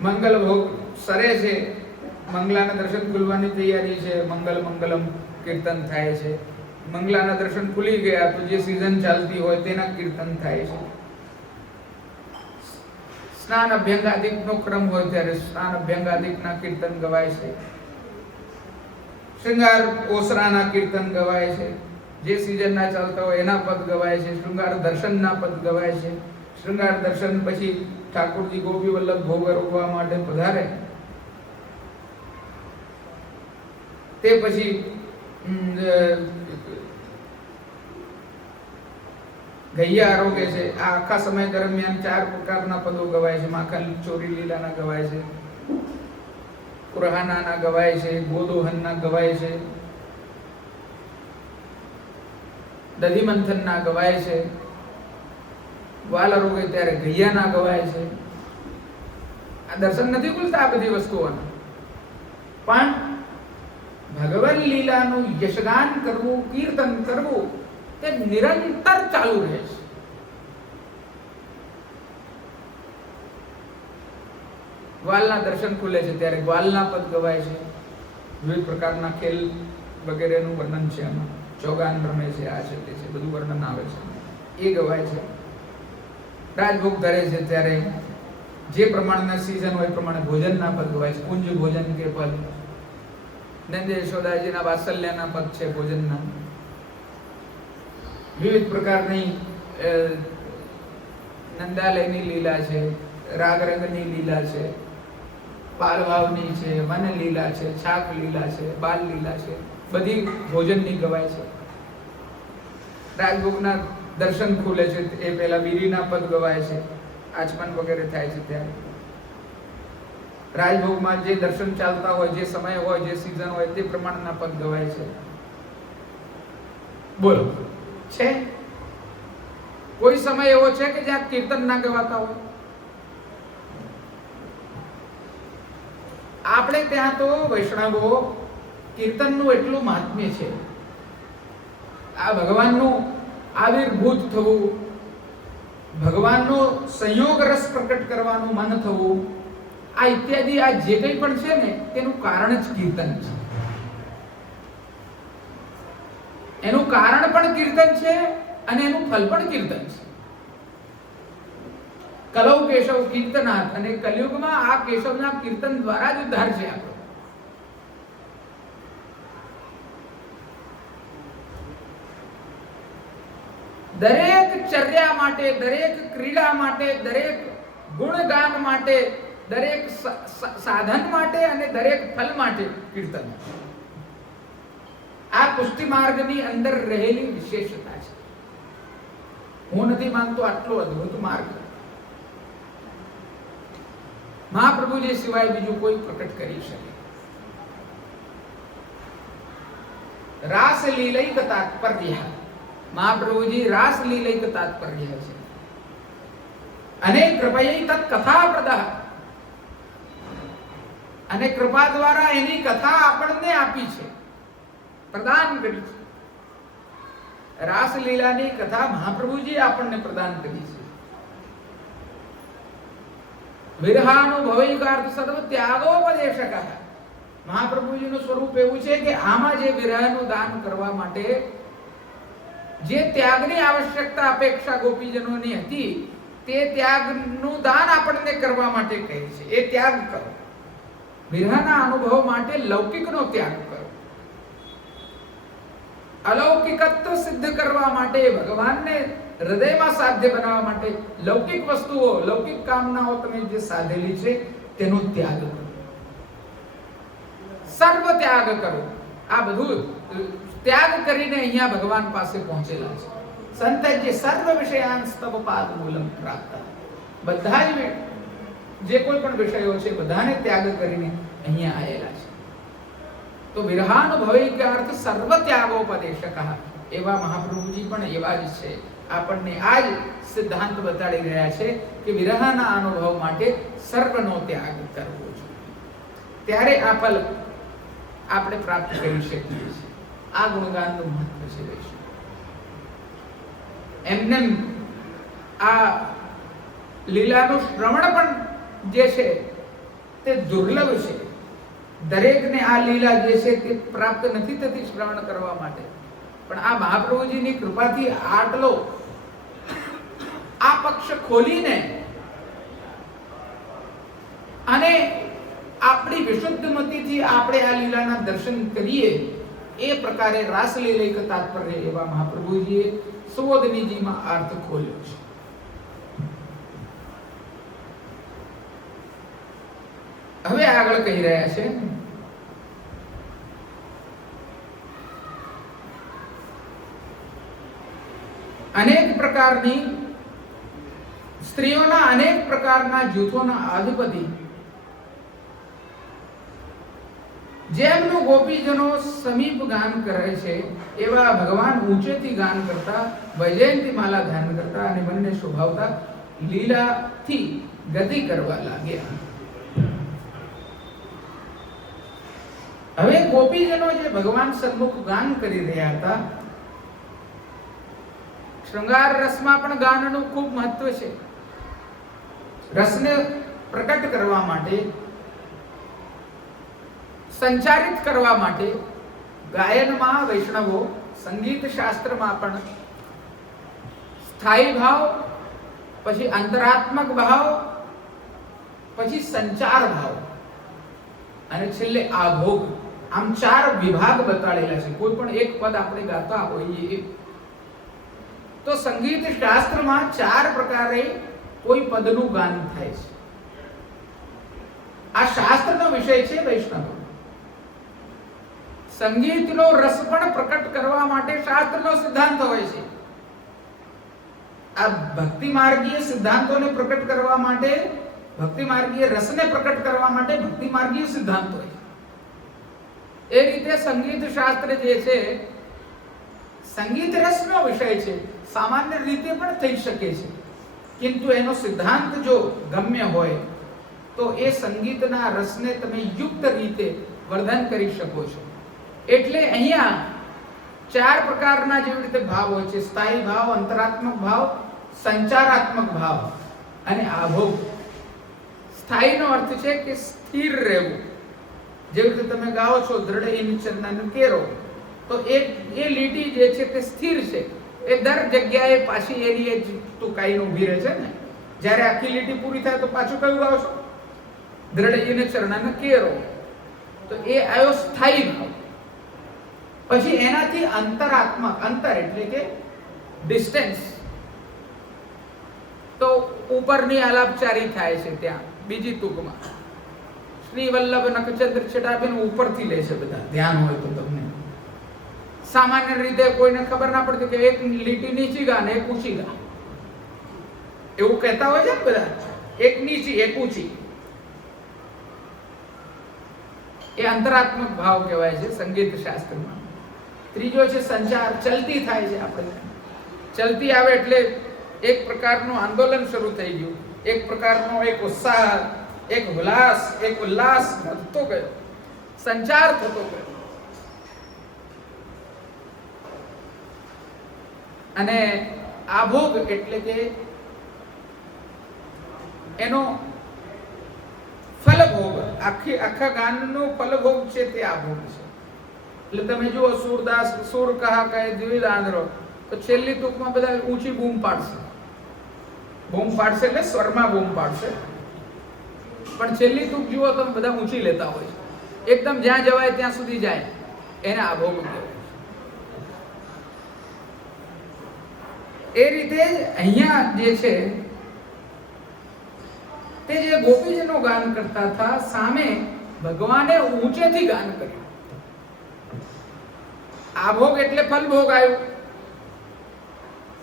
મંગલ ભોગ સરે છે, મંગલાના દર્શન ખુલવાની તૈયારી છે, મંગલ મંગલમ કીર્તન થાય છે. મંગલાના દર્શન ખુલી ગયા તો જે સીઝન ચાલતી હોય તેના કીર્તન થાય છે. સ્નાન અભ્યંગાદિકનો ક્રમ હોય ત્યારે સ્નાન અભ્યંગાદિકના કીર્તન ગવાય છે. શૃંગાર ઓસરાના કીર્તન ગવાય છે. જે સિઝનના ચાલતા હોય એના પદ ગવાય છે. શૃંગાર દર્શનના પદ ગવાય છે. શૃંગાર દર્શન પછી ઠાકોરજી ગોપી વલ્લભ ભોગ રોકવા માટે પધારે તે પછી ગૈયા આરોગે છે. આ આખા સમય દરમિયાન 4 પ્રકારના પદો ગવાય છે. માખણ ચોરી લીલાના ગવાય છે, પુરહાનાના ગવાય છે, ગોદોહનના ગવાય છે, દધિમંથનના ગવાય છે, વાલ આરોગે ત્યારે ગૈયાના ગવાય છે. આ દર્શન નથી ખુલતા આ બધી વસ્તુઓના, પણ ભગવન લીલાનું યશગાન કરવું, કીર્તન કરવું તે નિરંતર ચાલુ રહે છે. ગ્વાલના દર્શન ખુલે છે ત્યારે ગ્વાલના પદ ગવાય છે. વિવિધ પ્રકારના ખેલ વગેરેનું વર્ણન છે એમાં. ચોગાન રમે છે, આ છે તે છે, બધું વર્ણન આવે છે, એ ગવાય છે. રાજભોગ ધરે છે ત્યારે જે પ્રમાણના સીઝન હોય પ્રમાણે ભોજનના પદ ગવાય છે. કુંજ ભોજન કે પદ, નંદ યશોદાજીના વાત્સલ્યના પદ છે ભોજનના. વિવિધ પ્રકારની નંદાલયની લીલા છે, રાગરંગની લીલા છે, પાલભાવની છે, વન લીલા છે, છાક લીલા છે, બાલ લીલા છે, બધી ભોજનની ગવાય છે. રાજભોગના દર્શન ખુલે છે એ પહેલા વીરીના પદ ગવાય છે, આચમન વગેરે થાય છે ત્યારે. રાજભોગમાં જે દર્શન ચાલતા હોય, જે સમય હોય, જે સીઝન હોય તે પ્રમાણના પદ ગવાય છે. બોલો, છે કોઈ સમય એવો છે કે જ્યાં કીર્તન ના ગવાતા હોય? આપણે ત્યાં તો વૈષ્ણવો કીર્તનનું એટલું મહાત્મ્ય છે. આ ભગવાનનું આવિર્ભૂત થવું, ભગવાનનો સંયોગ રસ પ્રકટ કરવાનું મન થવું, આ ઇત્યાદિ આ જે કંઈ પણ છે ને તેનું કારણ જ કીર્તન છે. એનું કારણ પણ કીર્તન છે અને એનું ફલ પણ કીર્તન છે. કલૌ કેશવ કીર્તનાથ, અને કલયુગમાં આ કેશવના કીર્તન દ્વારા જ ઉદ્ધાર છે આપણો. દરેક ચર્યા માટે, દરેક ક્રીડા માટે, દરેક ગુણગાન માટે, દરેક સાધન માટે અને દરેક ફલ માટે કીર્તન. આ પુષ્ટિ માર્ગની અંદર રહેલી વિશેષતા છે. હું નથી માનતો આટલો અદ્ભુત માર્ગ મહાપ્રભુજી સિવાય બીજું કોઈ પ્રકટ કરી શકે. રાસ લીલૈક તાત્પર્ય, મહાપ્રભુજી રાસ લીલૈક તાત્પર્ય છે. અનેક કૃપયૈ તત કથા પ્રદઃ, અને કૃપા દ્વારા એની કથા આપણને આપી છે, પ્રદાન કરી છે. રાસલીલાની કથા મહાપ્રભુજી આપણને પ્રદાન કરી છે. વિરહાનુભવૈકાર્થ સર્વ ત્યાગોપદેશક, મહાપ્રભુજીનું સ્વરૂપ એવું છે કે આમાં જે વિરહનું દાન કરવા માટે જે ત્યાગની આવશ્યકતા અપેક્ષા ગોપીજનોની હતી, તે ત્યાગનું દાન આપણને કરવા માટે કહે છે. એ ત્યાગ કરો. વિરહના અનુભવ માટે લૌકિકનો ત્યાગ કરો. અલૌકિકત્વ સિદ્ધ કરવા માટે, ભગવાનને હૃદયમાં સાધ્ય બનાવવા માટે લૌકિક વસ્તુઓ, લૌકિક કામનાઓ તમે જે સાધેલી છે તેનો ત્યાગ કરો. સર્વ ત્યાગ કરો. આ બધું ત્યાગ કરીને અહીંયા ભગવાન પાસે પહોંચેલા છે. સંતજ્ય સર્વ વિષયાન સ્તવ પાદ મૂલમ પ્રાપ્ત. બધા જ જે કોઈ પણ વિષયો છે બધાને ત્યાગ કરીને અહીંયા આવેલા છે. તો વિરહાનુભવૈકાર્થ સર્વ ત્યાગોપદેશક, એવા મહાપ્રભુજી પણ એવા જ છે. આપણને આ જ સિદ્ધાંત બતાડી રહ્યા છે કે વિરહના અનુભવ માટે સર્વનો ત્યાગ કરવો છે. ત્યારે આ ફલ આપણે પ્રાપ્ત કરી શકીએ છીએ. આ ગુણગાનનું મહત્વ છે. એમને આ લીલાનું શ્રવણ પણ જે છે તે દુર્લભ છે. દરેકને આ લીલા જે છે તે પ્રાપ્ત નથી થતી શ્રવણ કરવા માટે. પણ આ મહાપ્રભુજીની કૃપાથી આટલો આ પક્ષ ખોલીને અને આપણી વિશુદ્ધ મતિથી આપણે આ લીલાના દર્શન કરીએ, એ પ્રકારે રાસલીલૈક તાત્પર્ય એવા મહાપ્રભુજીએ સુબોધનીજીમાં અર્થ ખોલ્યો છે. હવે આગળ કહી રહ્યા છે, અનેક પ્રકારની સ્ત્રીઓના અનેક પ્રકારના જૂથોના અધિપતિ, જેમનું ગોપીજનો સમીપ ગાન કરે છે, એવા ભગવાન ઊંચેથી ગાન કરતા, વૈજયંતી માલા ધારણ કરતા અને મનને શોભાવતા લીલાથી ગતિ કરવા લાગ્યા. હવે ગોપીજનો જે ભગવાન સન્મુખ ગાન કરી રહ્યા હતા, શૃંગાર રસમાં પણ ગાનનું ખૂબ મહત્વ છે. રસને પ્રકટ કરવા માટે, સંચારિત કરવા માટે ગાયનમાં વૈષ્ણવો, સંગીત શાસ્ત્રમાં પણ સ્થાયી ભાવ, પછી અંતરાત્મક ભાવ, પછી સંચાર ભાવ અને છેલ્લે આભોગ, આમ 4 વિભાગ બતાડેલા છે. કોઈ પણ એક પદ આપણે ગાતા હોઈએ તો સંગીત શાસ્ત્રમાં 4 પ્રકારે કોઈ પદનું ગાન થાય છે. આ શાસ્ત્રનો વિષય છે વૈષ્ણવ. સંગીતનો રસ પણ પ્રકટ કરવા માટે શાસ્ત્રનો સિદ્ધાંત હોય છે. આ ભક્તિ માર્ગીય સિદ્ધાંતોને પ્રકટ કરવા માટે, ભક્તિ માર્ગીય રસને પ્રકટ કરવા માટે ભક્તિ માર્ગીય સિદ્ધાંત હોય છે. એ રીતે સંગીત શાસ્ત્ર જે છે, સંગીત રસનો વિષય છે. સામાન્ય રીતે પણ થઈ શકે છે, કિંતુ એનો સિદ્ધાંત જો ગમ્ય હોય તો એ સંગીતના રસને તમે યુક્ત રીતે વર્ધન કરી શકો છો. એટલે અહીંયા 4 પ્રકારના જેવી રીતે ભાવ હોય છે: સ્થાયી ભાવ, અંતરાત્મક ભાવ, સંચારાત્મક ભાવ અને આભોગ. સ્થાયીનો અર્થ છે કે સ્થિર રહેવું. જેવી રીતે તમે ગાઓ છો દ્રઢ ઇન ચંદન કેરો, તો એ લીટી જે છે તે સ્થિર છે. એ દર જગ્યાએ પાછી એની જ ટુકાઈને ઊભી રહે છે ને. જ્યારે આખી લીટી પૂરી થાય તો પાછું કયું ગાવશો? દ્રઢઈને ચરણને કેરો. તો એ આયો સ્થાયી ભાવ. પછી એનાથી અંતરાત્મક, અંતર એટલે કે ડિસ્ટન્સ, તો ઉપરની આલાપચારી થાય છે ત્યાં બીજી તુકમાં. શ્રી વલ્લભ નખચંદ્ર છટાબેન ઉપરથી લે છે બધા, ધ્યાન હોય તો તમને. સામાન્ય રીતે કોઈને ખબર ના પડતી કે એક લીટી નીચી ગા ને એક ઊંચી ગા, એવું કહેતા હોય છે બધા. એક નીચી એક ઊંચી, એ અંતરાત્મક ભાવ કહેવાય છે સંગીત શાસ્ત્રમાં. ત્રીજો છે સંચાર, ચલતી થાય છે. આપણે ચલતી આવે એટલે એક પ્રકારનું આંદોલન શરૂ થઈ ગયું, એક પ્રકારનો એક ઉત્સાહ, એક ઉલ્લાસ થતો ગયો, સંચાર થતો ગયો. અને આભોગ એટલે કે એનો ફલભોગ, આખા ગાનનો ફલભોગ છે તે આભોગ છે. એટલે તમે જુઓ સુરદાસ સુર કહા કહે દ્વિધ આંધ્રો, તો છેલ્લી તુકમાં બધા ઊંચી બૂમ પાડશે. બૂમ પાડશે એટલે સ્વરમાં બૂમ પાડશે, પણ છેલ્લી તુક જુઓ તો બધા ઊંચી લેતા હોય છે. એકદમ જ્યાં જવાય ત્યાં સુધી જાય, એને આભોગ કહેવાય. એ રીતે અહીંયા જે છે તે જે ગોપીજનો ગાન કરતા હતા, સામે ભગવાને ઊંચેથી ગાન કર્યું. આભોગ એટલે ફલભોગ આવ્યું.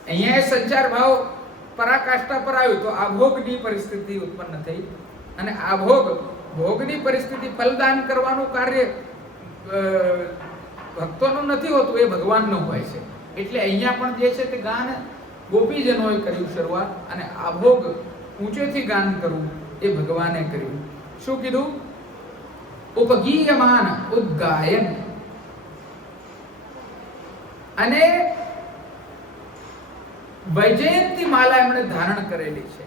અહીંયા એ સંચાર ભાવ પરાકાષ્ઠા પર આવ્યું તો આભોગની પરિસ્થિતિ ઉત્પન્ન થઈ. અને આભોગ ભોગની પરિસ્થિતિ, ફલદાન કરવાનું કાર્ય ભક્તોનું નથી હોતું, એ ભગવાનનું હોય છે. એટલે અહીંયા પણ જે છે તે ગાન ગોપીજનોએ કર્યું શરૂઆત, અને આભોગ ઊંચેથી ગાન કરવું એ ભગવાને કર્યું. શું કીધું? ઉપગીયમાન ઉદ્ગાયન. અને વૈજયંતી માલા એમણે ધારણ કરેલી છે,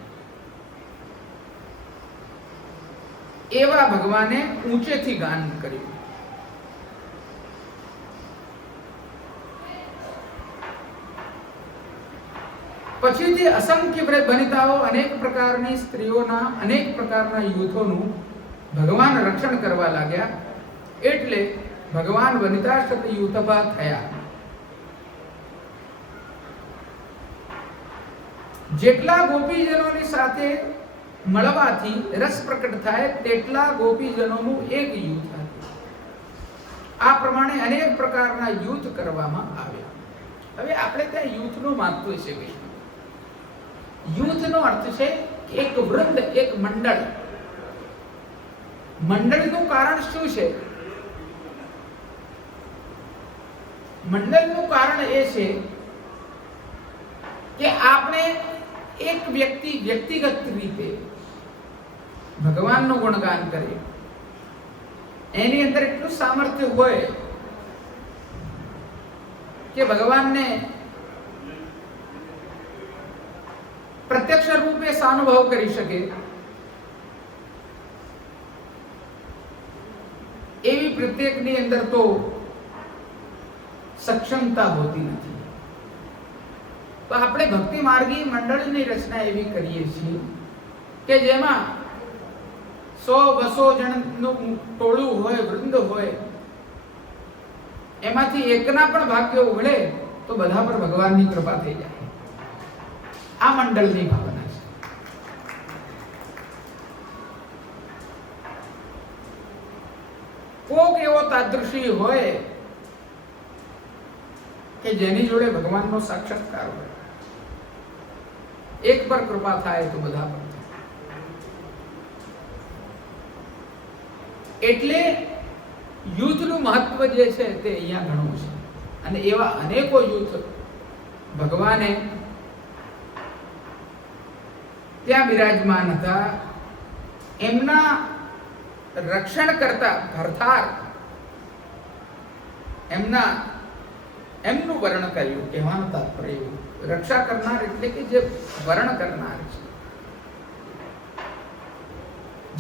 એવા ભગવાને ઊંચેથી ગાન કર્યું. પછીથી અસંખ્ય વનિતાઓ, અનેક પ્રકારની સ્ત્રીઓના, અનેક પ્રકારના યુથોનું ભગવાન રક્ષણ કરવા લાગ્યા. એટલે ભગવાન વનિતાશત યુથભા થયા. જેટલા ગોપીજનોની સાથે મળવાથી રસ પ્રકટ થાય તેટલા ગોપીજનોનું એક યુથ હતું. આ પ્રમાણે અનેક પ્રકારના યુથ કરવામાં આવ્યા. હવે આપણે ત્યાં યુથનું મહત્વ છે. યુથનો અર્થ છે એક વૃંદ, એક મંડળ. મંડળનું કારણ શું છે? મંડળનું કારણ એ છે કે આપણે એક વ્યક્તિ વ્યક્તિગત રીતે ભગવાનનું ગુણગાન કરીએ, એની અંદર એટલું સામર્થ્ય હોય કે ભગવાનને પ્રત્યક્ષ રૂપે સાનુભવ કરી શકે, એવી પ્રત્યેકની અંદર તો સક્ષમતા હોતી નથી. તો આપણે ભક્તિ માર્ગી મંડળની રચના એવી કરીએ છીએ કે જેમાં 100-200 જણનું ટોળું હોય, વૃંદ હોય, એમાંથી એકના પણ ભાગ્ય ઉઘડે તો બધા પર ભગવાનની કૃપા થઈ જાય. આ મંડળની ભાવના છે. કોક એવો તાદૃશી હોય કે જેની જોડે ભગવાનનો સાક્ષાત્કાર હોય, એક પર કૃપા થાય તો બધા પર. એટલે યુથનું મહત્વ જે છે તે અહીંયા ઘણું છે. અને એવા અનેકો યુથ ભગવાને ત્યાં બિરાજમાન હતા. એમના રક્ષણ કરતા ભરથાર એમનું વર્ણન કર્યું. કહેવાનું તાત્પર્ય એવું, રક્ષા કરનાર એટલે કે જે વર્ણન કરનાર છે,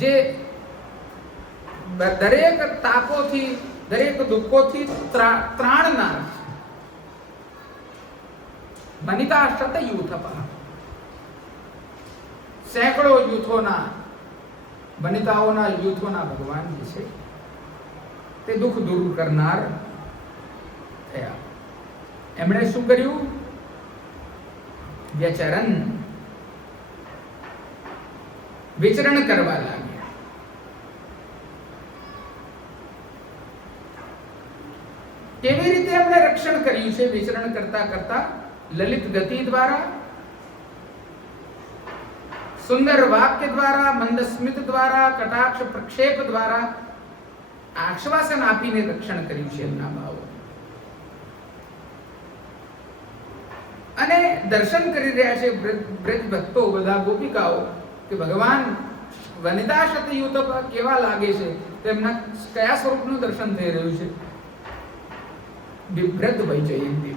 જે દરેક તાપોથી, દરેક દુઃખોથી ત્રાણનાર છે. વનિતાશ્રત યુથપઃ, સેંકડો યુથોના વનિતાઓના યુથોના ભગવાન જે છે તે દુઃખ દૂર કરનાર થયા. એમણે શું કર્યું? વ્યચરણ, વિચરણ કરવા લાગ્યા. કેવી રીતે એમણે રક્ષણ કર્યું છે? વિચરણ કરતા કરતા લલિત ગતિ દ્વારા, સુંદર વાક્ય દ્વારા, મંદ સ્મિત દ્વારા, કટાક્ષ પ્રક્ષેપ દ્વારા આશ્વાસન આપીને રક્ષણ કર્યું છે એમના ભાવો. અને દર્શન કરી રહ્યા છે બ્રજ ભક્તો, બધા ગોપિકાઓ, કે ભગવાન વનિતા શતયુત કેવા લાગે છે, તેમના કયા સ્વરૂપનું દર્શન થઈ રહ્યું છે. બિભ્રત વૈજયંતી,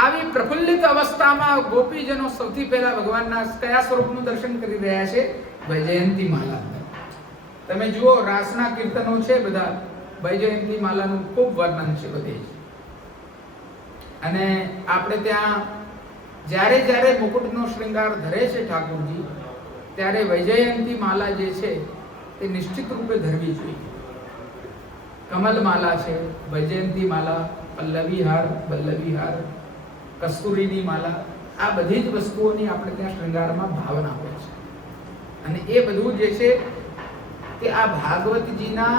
આવી પ્રફુલ્લિત અવસ્થામાં ગોપીજનો સૌથી પહેલા ભગવાનના કયા સ્વરૂપનું દર્શન કરી રહ્યા છે? વૈજયંતી માલા. તમે જુઓ, રાસના કીર્તનો છે બધા, વૈજયંતી માલાનું ખૂબ વર્ણન છે બધે. અને આપણે ત્યાં જ્યારે જ્યારે મુકુટનો શૃંગાર ધરે છે ઠાકોરજી, ત્યારે વૈજયંતી માલા જે છે તે નિશ્ચિત રૂપે ધરવી જોઈએ. કમલ માલા છે, વૈજયંતી માલા, પલ્લવી હાર, વલ્લવી હાર, કસ્તુરીની માલા, આ બધી જ વસ્તુઓની આપણે ત્યાં શૃંગારમાં ભાવના હોય છે. અને એ બધું જે છે તે આ ભાગવતજીના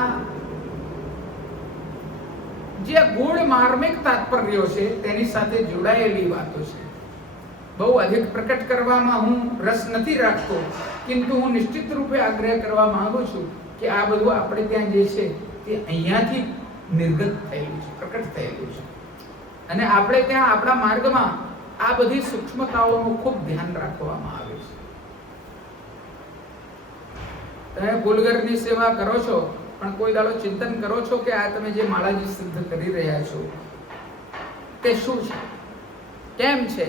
જે ગુણ માર્મિક તાત્પર્યો છે તેની સાથે જોડાયેલી વાતો છે. બહુ અધિક પ્રકટ કરવામાં હું રસ નથી રાખતો, પરંતુ હું નિશ્ચિત રૂપે આગ્રહ કરવા માંગુ છું કે આ બધું આપણે ત્યાં જે છે તે અહીંયાથી નિર્ગત થયેલું છે, પ્રકટ થયેલું છે. અને આપણે ત્યાં આપણા માર્ગમાં આ બધી સૂક્ષ્મતાઓનું ખૂબ ધ્યાન રાખવામાં આવે છે. તમે ફૂલગરની સેવા કરો છો, પણ કોઈ દાડો ચિંતન કરો છો કે આ તમે જે માળાજી સિદ્ધ કરી રહ્યા છો તે શું છે, કેમ છે?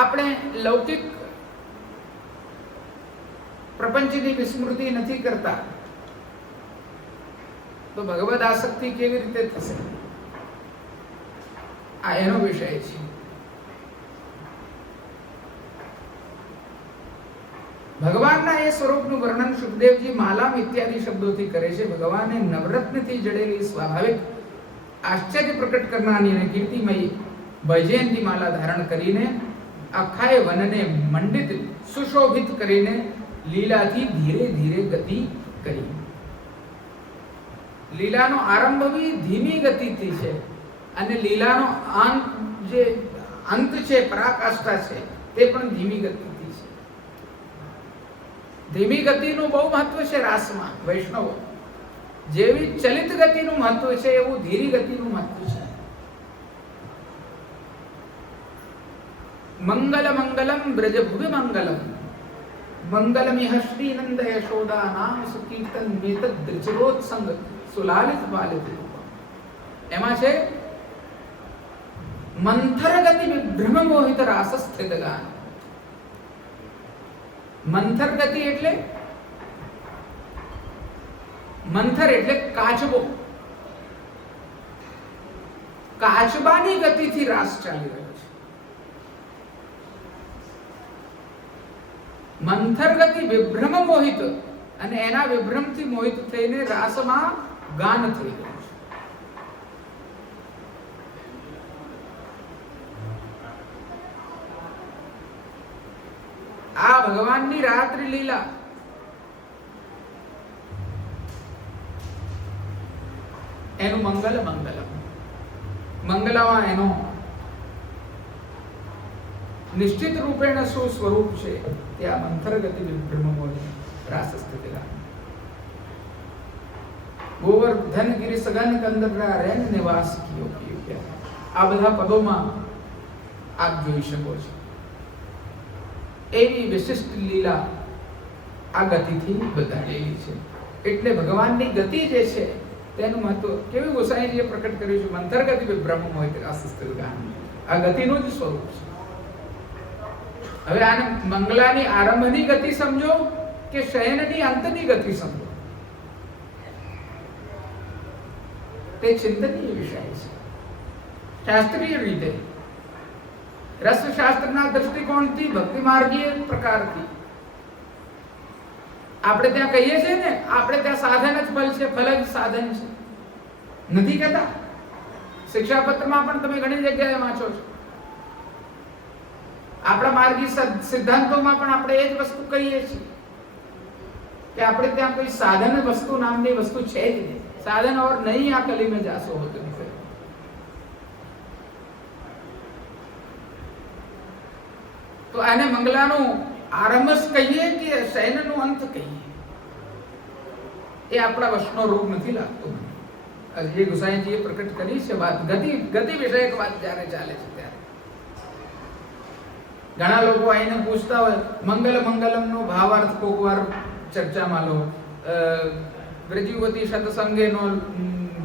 આપણે લૌકિક પ્રપંચની વિસ્મૃતિ નથી કરતા તો ભગવદ આસક્તિ કેવી રીતે થશે? આ એનો વિષય છે. ભગવાનના એ સ્વરૂપનું વર્ણન સુખદેવજી માલામ ઇત્યાદિ શબ્દોથી કરે છે. ભગવાને નવરત્નથી જડેલી સ્વાભાવિક આશ્ચર્ય પ્રકટ કરનારની અને કીર્તિમય વૈજયંતી માલા ધારણ કરીને આખાય વનને મંડિત સુશોભિત કરીને લીલાથી ધીરે ધીરે ગતિ કરી. લીલાનો આરંભ બી ધીમી ગતિથી છે અને લીલાનો અંત છે, પરાકાષ્ઠા છે, તે પણ ધીમી ગતિથી છે. ધીમી ગતિનું બહુ મહત્વ છે રાસમાં. વૈષ્ણવો, જેવી ચલિત ગતિનું મહત્વ છે એવું ધીરી ગતિનું મહત્વ છે. મંગલ મંગલમ બ્રજ ભુવિ મંગલમ મંગલમિહ શ્રી નંદ યશોદા નામ સુકીર્તન મેતદ દ્રિચરોત્સંગ સુલાલિત બાલિત. એમાં છે મંથર ગતિ વિભ્રમ મોહિત રાસ સ્થિત ગાન. મંથર ગતિ એટલે મંથર એટલે કાચબો. કાચબાની ગતિથી રાસ ચાલી રહ્યો છે. મંથર ગતિ વિભ્રમ મોહિત, અને એના વિભ્રમથી મોહિત થઈને રાસમાં ગાન થઈ ગયું છે. આ ભગવાનની રાત્રિ લીલા એનું મંગલ મંગલમ, મંગલમાં એનો નિશ્ચિત રૂપેણ શું સ્વરૂપ છે તે આ મંથર ગતિ વિભ્રમોની રાસ સ્થિતિ. ગોવર્ધન ગિરી સગન કંદરા રેન નિવાસ કિયો કિયો. આ બધા પદોમાં આપ જોઈ શકો છો. એવી વિશિષ્ટ લીલા આ ગતિથી બતાવેલી છે. એટલે ભગવાનની ગતિ જે છે તેનું મહત્વ કેવી ગોસાઈજીએ પ્રકટ કર્યું છે. મંથર ગતિ વિભ્રમ મોહિત રાસ સ્થિત ગાન, આ ગતિનું જ સ્વરૂપ છે. હવે આને મંગલાની આરંભની ગતિ સમજો કે શયનની અંતની ગતિ સમજો. તે ચિંતનીય વિષય છે. શાસ્ત્રીય રીતે રસશાસ્ત્રના દૃષ્ટિકોણથી ભક્તિ માર્ગીય પ્રકારથી આપણે ત્યાં કહીએ છીએ ને, આપણે ત્યાં સાધન જ ફલ છે, ફલ જ સાધન છે, નથી કહેતા? શિક્ષાપત્રમાં પણ તમે ઘણી જગ્યાએ વાંચો છો. આપણા માર્ગી સિદ્ધાંતોમાં પણ આપણે એ જ વસ્તુ કહીએ છીએ કે આપણે ત્યાં કોઈ સાધન વસ્તુ નામની વસ્તુ છે જ નહીં. સાધન और नहीं આ કલી में जासो होते नहीं. તો આને મંગલાનું આરંભ કહીએ કે શયનનું અંત કહીએ, એ આપણા વશનો રોગ નથી લાગતો. જે ગુસાઈજીએ પ્રકટ કરી છે વાત, ગતિ વિષયક વાત જ્યારે ચાલે છે ત્યારે ઘણા લોકો આઈને પૂછતા હોય મંગલમનો ભાવાર્થ કોક વાર ચર્ચામાં લો, વ્રજયુવતી સત્સંગે નો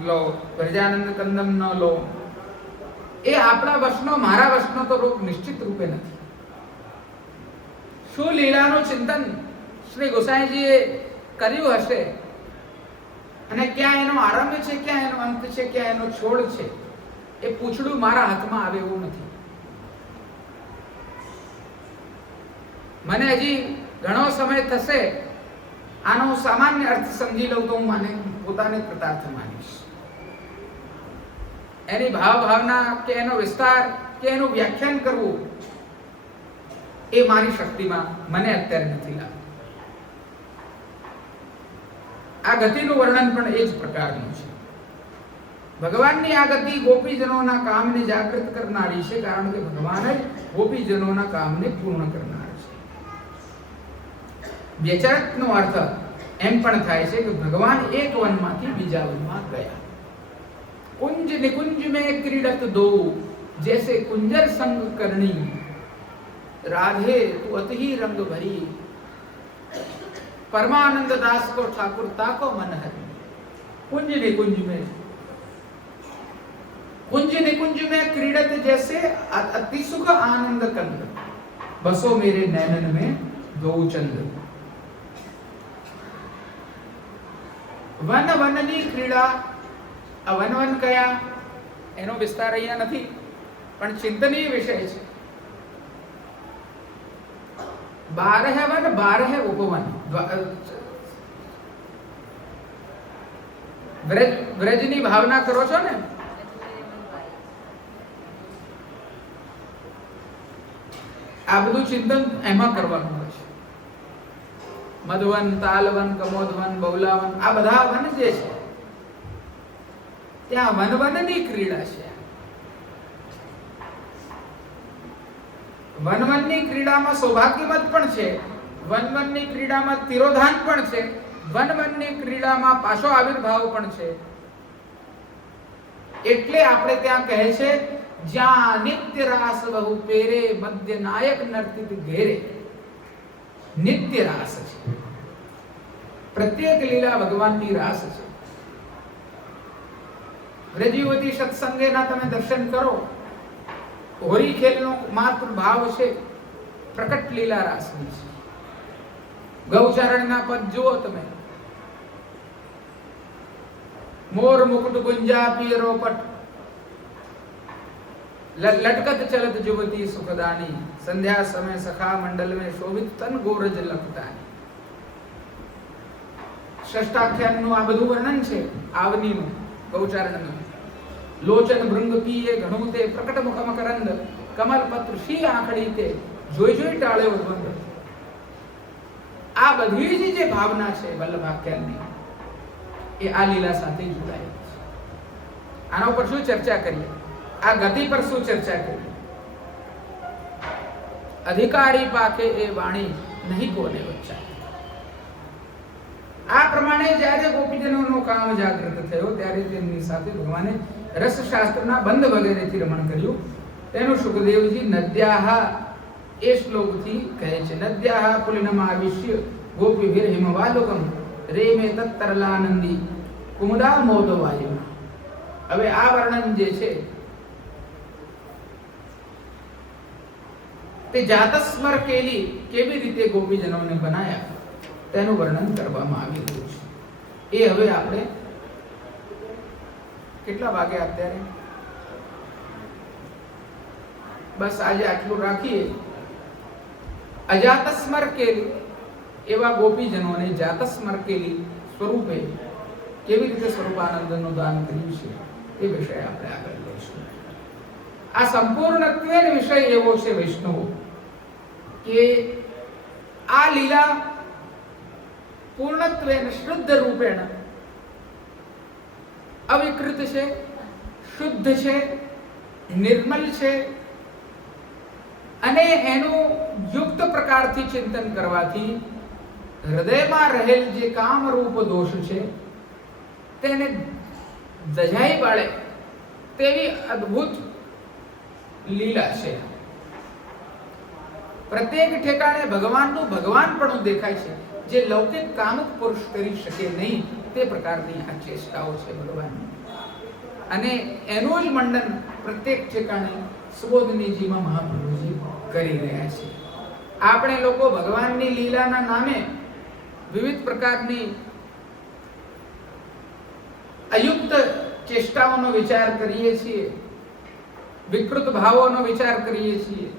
લો, વ્રજાનંદ કંદમ નો લો. એ આપણા વશનો, મારા વશનો તો રોગ નિશ્ચિત રૂપે નથી. શું લીલાનું ચિંતન શ્રી ગોસાઈજીએ કર્યું હશે અને ક્યાં એનો આરંભ છે, ક્યાં એનો અંત છે, ક્યાં એનો છોડ છે, એ પૂછડું મારા હાથમાં આવે એવું નથી. મને હજી ઘણો સમય થશે આનો સામાન્ય અર્થ સમજી લઉં તો હું માને પોતાને કૃતાર્થ માનીશ. એની ભાવના કે એનો વિસ્તાર કે એનું વ્યાખ્યાન કરવું એ મારી શક્તિમાં મને અત્યારે નથી લાગતું. આ ગતિનું વર્ણન પણ એ જ પ્રકારનું છે. ભગવાનની આ ગતિ ગોપીજનોના કામને જાગૃત કરનારી છે, કારણ કે ભગવાન જ ગોપીજનોના કામને પૂર્ણ કરનાર છે. વ્યચરતનો અર્થ એમ પણ થાય છે કે ભગવાન એક વનમાંથી બીજા વનમાં ગયા. कुंज निकुंज में क्रीडत दो, जैसे कुंजर संग करनी, राधे तू अति ही रंग भरी, परमानंद दास को ठाकुरता को मन हरि. कुंज निकुंज में क्रीडत जैसे अति सुख आनंद कंद, बसो मेरे नैनन में दो चंद्र. वन वननी क्रीड़ा, આ વન કયા એનો વિસ્તાર અહીંયા નથી, પણ ચિંતનીય વિષય છે. 12 વન 12 ઉપવન. વ્રજની ભાવના કરો છો ને, આ બધું ચિંતન એમાં કરવાનું હોય છે. મધવન, તાલવન, કમોદવન, બૌલાવન, આ બધા વન જે છે ત્યાં વનવનની ક્રીડા છે. વનવનની ક્રીડામાં સૌભાગ્યવત પણ છે, વનવનની ક્રીડામાં તિરોધાન પણ છે, વનવનની ક્રીડામાં પાછો આવિર્ભાવ પણ છે. એટલે આપણે ત્યાં કહે છે જ્યાં નિત્ય રાસ બહુ પેરે, મધ્ય નાયક નર્તિત ઘેરે. નિત્ય રાસ છે, પ્રત્યેક લીલા ભગવાનની રાસ છે. વ્રજયુવતી સત્સંગેના તમે દર્શન કરો, હોરી ખેલનો માત્ર ભાવ છે, પ્રકટ લીલા રાસની છે. ગૌચરણના પદ જુઓ તમે, મોર મુકુટ ગુંજા પિયરો પટ, लटकत चलत जुवती सुखदानी, संध्या समय सखा मंडल में शोभित तन गोरज लपटानी. ષષ્ઠાખ્યાનનું આ બધું વર્ણન છે આવનીનું, ગૌચારણનું. લોચન ભૃંગ પીએ ઘણું તે, પ્રકટ મુખ મકરંદ, કમલ પત્ર શી આંખડી તે, જોઈ જોઈ ટાળે ઉદ્વંદ. આ બધી જ જે ભાવના છે વલ્લભાખ્યાનની, એ આ લીલા સાથે જોડાયેલી છે. આના ઉપર શું ચર્ચા કરીએ? આ ગતિ પર શું ચર્ચા કરીએ? અધિકારી પાકે એ વાણી નહીં કોને વચ્ચા. આ પ્રમાણે જ્યારે ગોપીજનોનો કામ જાગૃત થયો ત્યારે તેમની સાથે ભગવાને રસશાસ્ત્રના બંધ વગેરેથી રમણ કર્યું. તેનું સુખદેવજી નદ્યાહ એ શ્લોકથી કહે છે. નદ્યાહ પુલિનમાવિશ્ય ગોપીભીર હિમવાલુકમ રેમે તત્તરલાનંદી કુમુદા મોદવાયુ. હવે આ વર્ણન જે છે તે જાતસ્મર કેવી રીતે ગોપીજનોને બનાયા તેનું વર્ણન કરવામાં આવી રહ્યું છે. એ હવે આપણે કેટલા વાગે અત્યારે? બસ આજે આટલું રાખીએ. અજાતસ્મર કેલી એવા ગોપીજનોને જાતસ્મર કેલી સ્વરૂપે કેવી રીતે સ્વરૂપાનંદનું દાન કર્યું છે એ વિષય આપણે આગળ લઈશું. આ સંપૂર્ણત્વેનો વિષય એવો છે વૈષ્ણવો કે આ લીલા પૂર્ણત્વેન શુદ્ધ રૂપેણ અવિકૃત છે, શુદ્ધ છે, નિર્મલ છે અને એનું યુક્ત પ્રકારથી ચિંતન કરવાથી હૃદયમાં રહેલ જે કામરૂપ દોષ છે તેને દજાઈ બાળે તેવી અદ્ભુત લીલા છે. પ્રત્યેક ઠેકાણે ભગવાનનું ભગવાનપણું દેખાય છે, જે લૌકિક કામુક પુરુષ કરી શકે નહીં તે પ્રકારની આ ચેષ્ટાઓ છે ભગવાનની. અને એનું જ મંડન પ્રત્યેક ઠેકાણે સુબોધનીજીમાં મહાપ્રભુજી કરી રહ્યા છે. આપણે લોકો ભગવાનની લીલાના નામે વિવિધ પ્રકારની અયુક્ત ચેષ્ટાઓનો વિચાર કરીએ છીએ, વિકૃત ભાવોનો વિચાર કરીએ છીએ.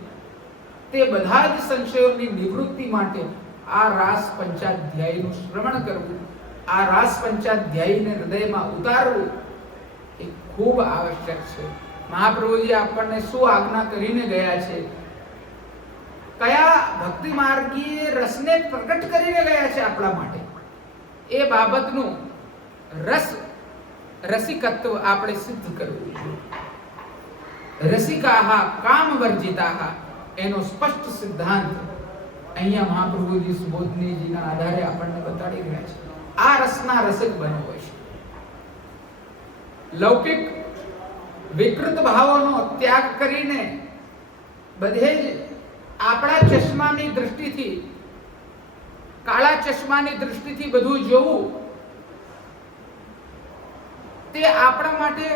તે બધા જ સંશયોની નિવૃત્તિ માટે આ રાસ પંચાધ્યાયનું શ્રવણ કરવું, આ રાસ પંચાધ્યાયને હૃદયમાં ઉતારવું એ ખૂબ આવશ્યક છે. મહાપ્રભુજી આપણને શું આજ્ઞા કરીને ગયા છે, કયા ભક્તિ માર્ગીય રસને પ્રગટ કરીને ગયા છે આપણા માટે, એ બાબતનું રસિકત્વ આપણે સિદ્ધ કરવું જોઈએ. રસિકાહ કામ વર્જિતાહ એનો સ્પષ્ટ સિદ્ધાંત અહીંયા મહાપ્રભુજી સુબોધનીજીના આધારે આપણને બતાડી રહ્યા છે. આ રસના રસિક બનવો છે. લૌકિક વિકૃત ભાવોનો ત્યાગ કરીને બધે જ આપણા ચશ્માની દૃષ્ટિથી, કાળા ચશ્માની દૃષ્ટિથી બધું જોવું તે આપણા માટે,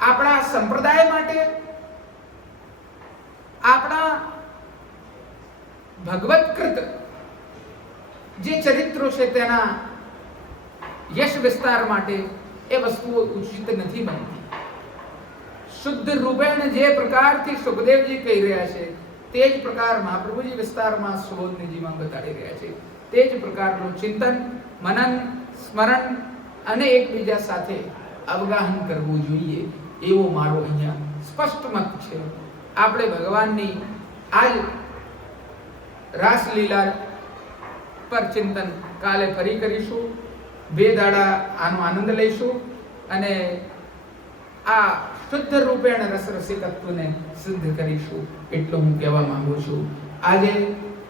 આપણા સંપ્રદાય માટે, આપણા ભગવત્કૃત જે ચરિત્રો છે તેના યશ વિસ્તાર માટે એ વસ્તુઓ ઉચિત નથી બનતી. શુદ્ધ રૂપેણ જે પ્રકારથી સુખદેવજી કહી રહ્યા છે તે જ પ્રકાર મહાપ્રભુજી વિસ્તારમાં સુબોધનીજીમાં બતાડી રહ્યા છે. તે જ પ્રકારનું ચિંતન, મનન, સ્મરણ અને એકબીજા સાથે અવગાહન કરવું જોઈએ એવો મારો અહીંયા સ્પષ્ટ મત છે. આપણે ભગવાનની આજ રાસલીલા પર ચિંતન કાલે ફરી કરીશું. 2 દાડા આનો આનંદ લઈશું અને આ શુદ્ધ રૂપેણ રસરસિકત્વને સિદ્ધ કરીશું એટલું હું કહેવા માંગુ છું. આજે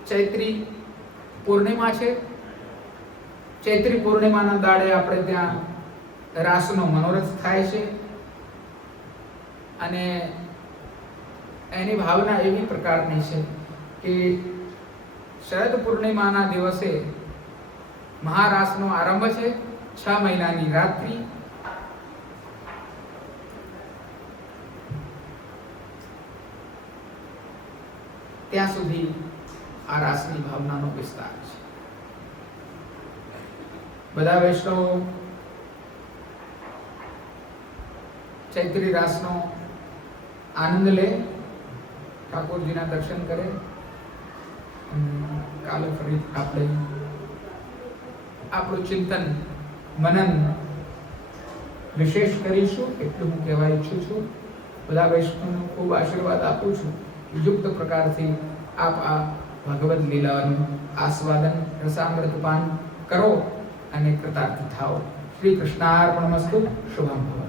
ચૈત્રી પૂર્ણિમા છે. ચૈત્રી પૂર્ણિમાના દાડે આપણે ત્યાં રાસનો મનોરથ થાય છે અને એની ભાવના એવી પ્રકારની છે કે શરદ પૂર્ણિમાના દિવસે મહારાસનો આરંભ છે. 6 મહિનાની રાત્રિ. ત્યાં સુધી આ રાસની ભાવનાનો વિસ્તાર છે. બધા વૈષ્ણવો ચૈત્રી રાસનો આનંદ લે, ઠાકોરજીના દર્શન કરે. કાલે ફરી આપણે આપણું ચિંતન, મનન વિશેષ કરીશું એટલું હું કહેવા ઈચ્છું છું. બધા વૈષ્ણવનો ખૂબ આશીર્વાદ આપું છું. યુક્ત પ્રકારથી આપ આ ભગવદ લીલાનું આસ્વાદન, રસામૃતપાન કરો અને કૃતાર્થ થાઓ. શ્રી કૃષ્ણાર્પણમસ્તુ. શુભમ ભવ.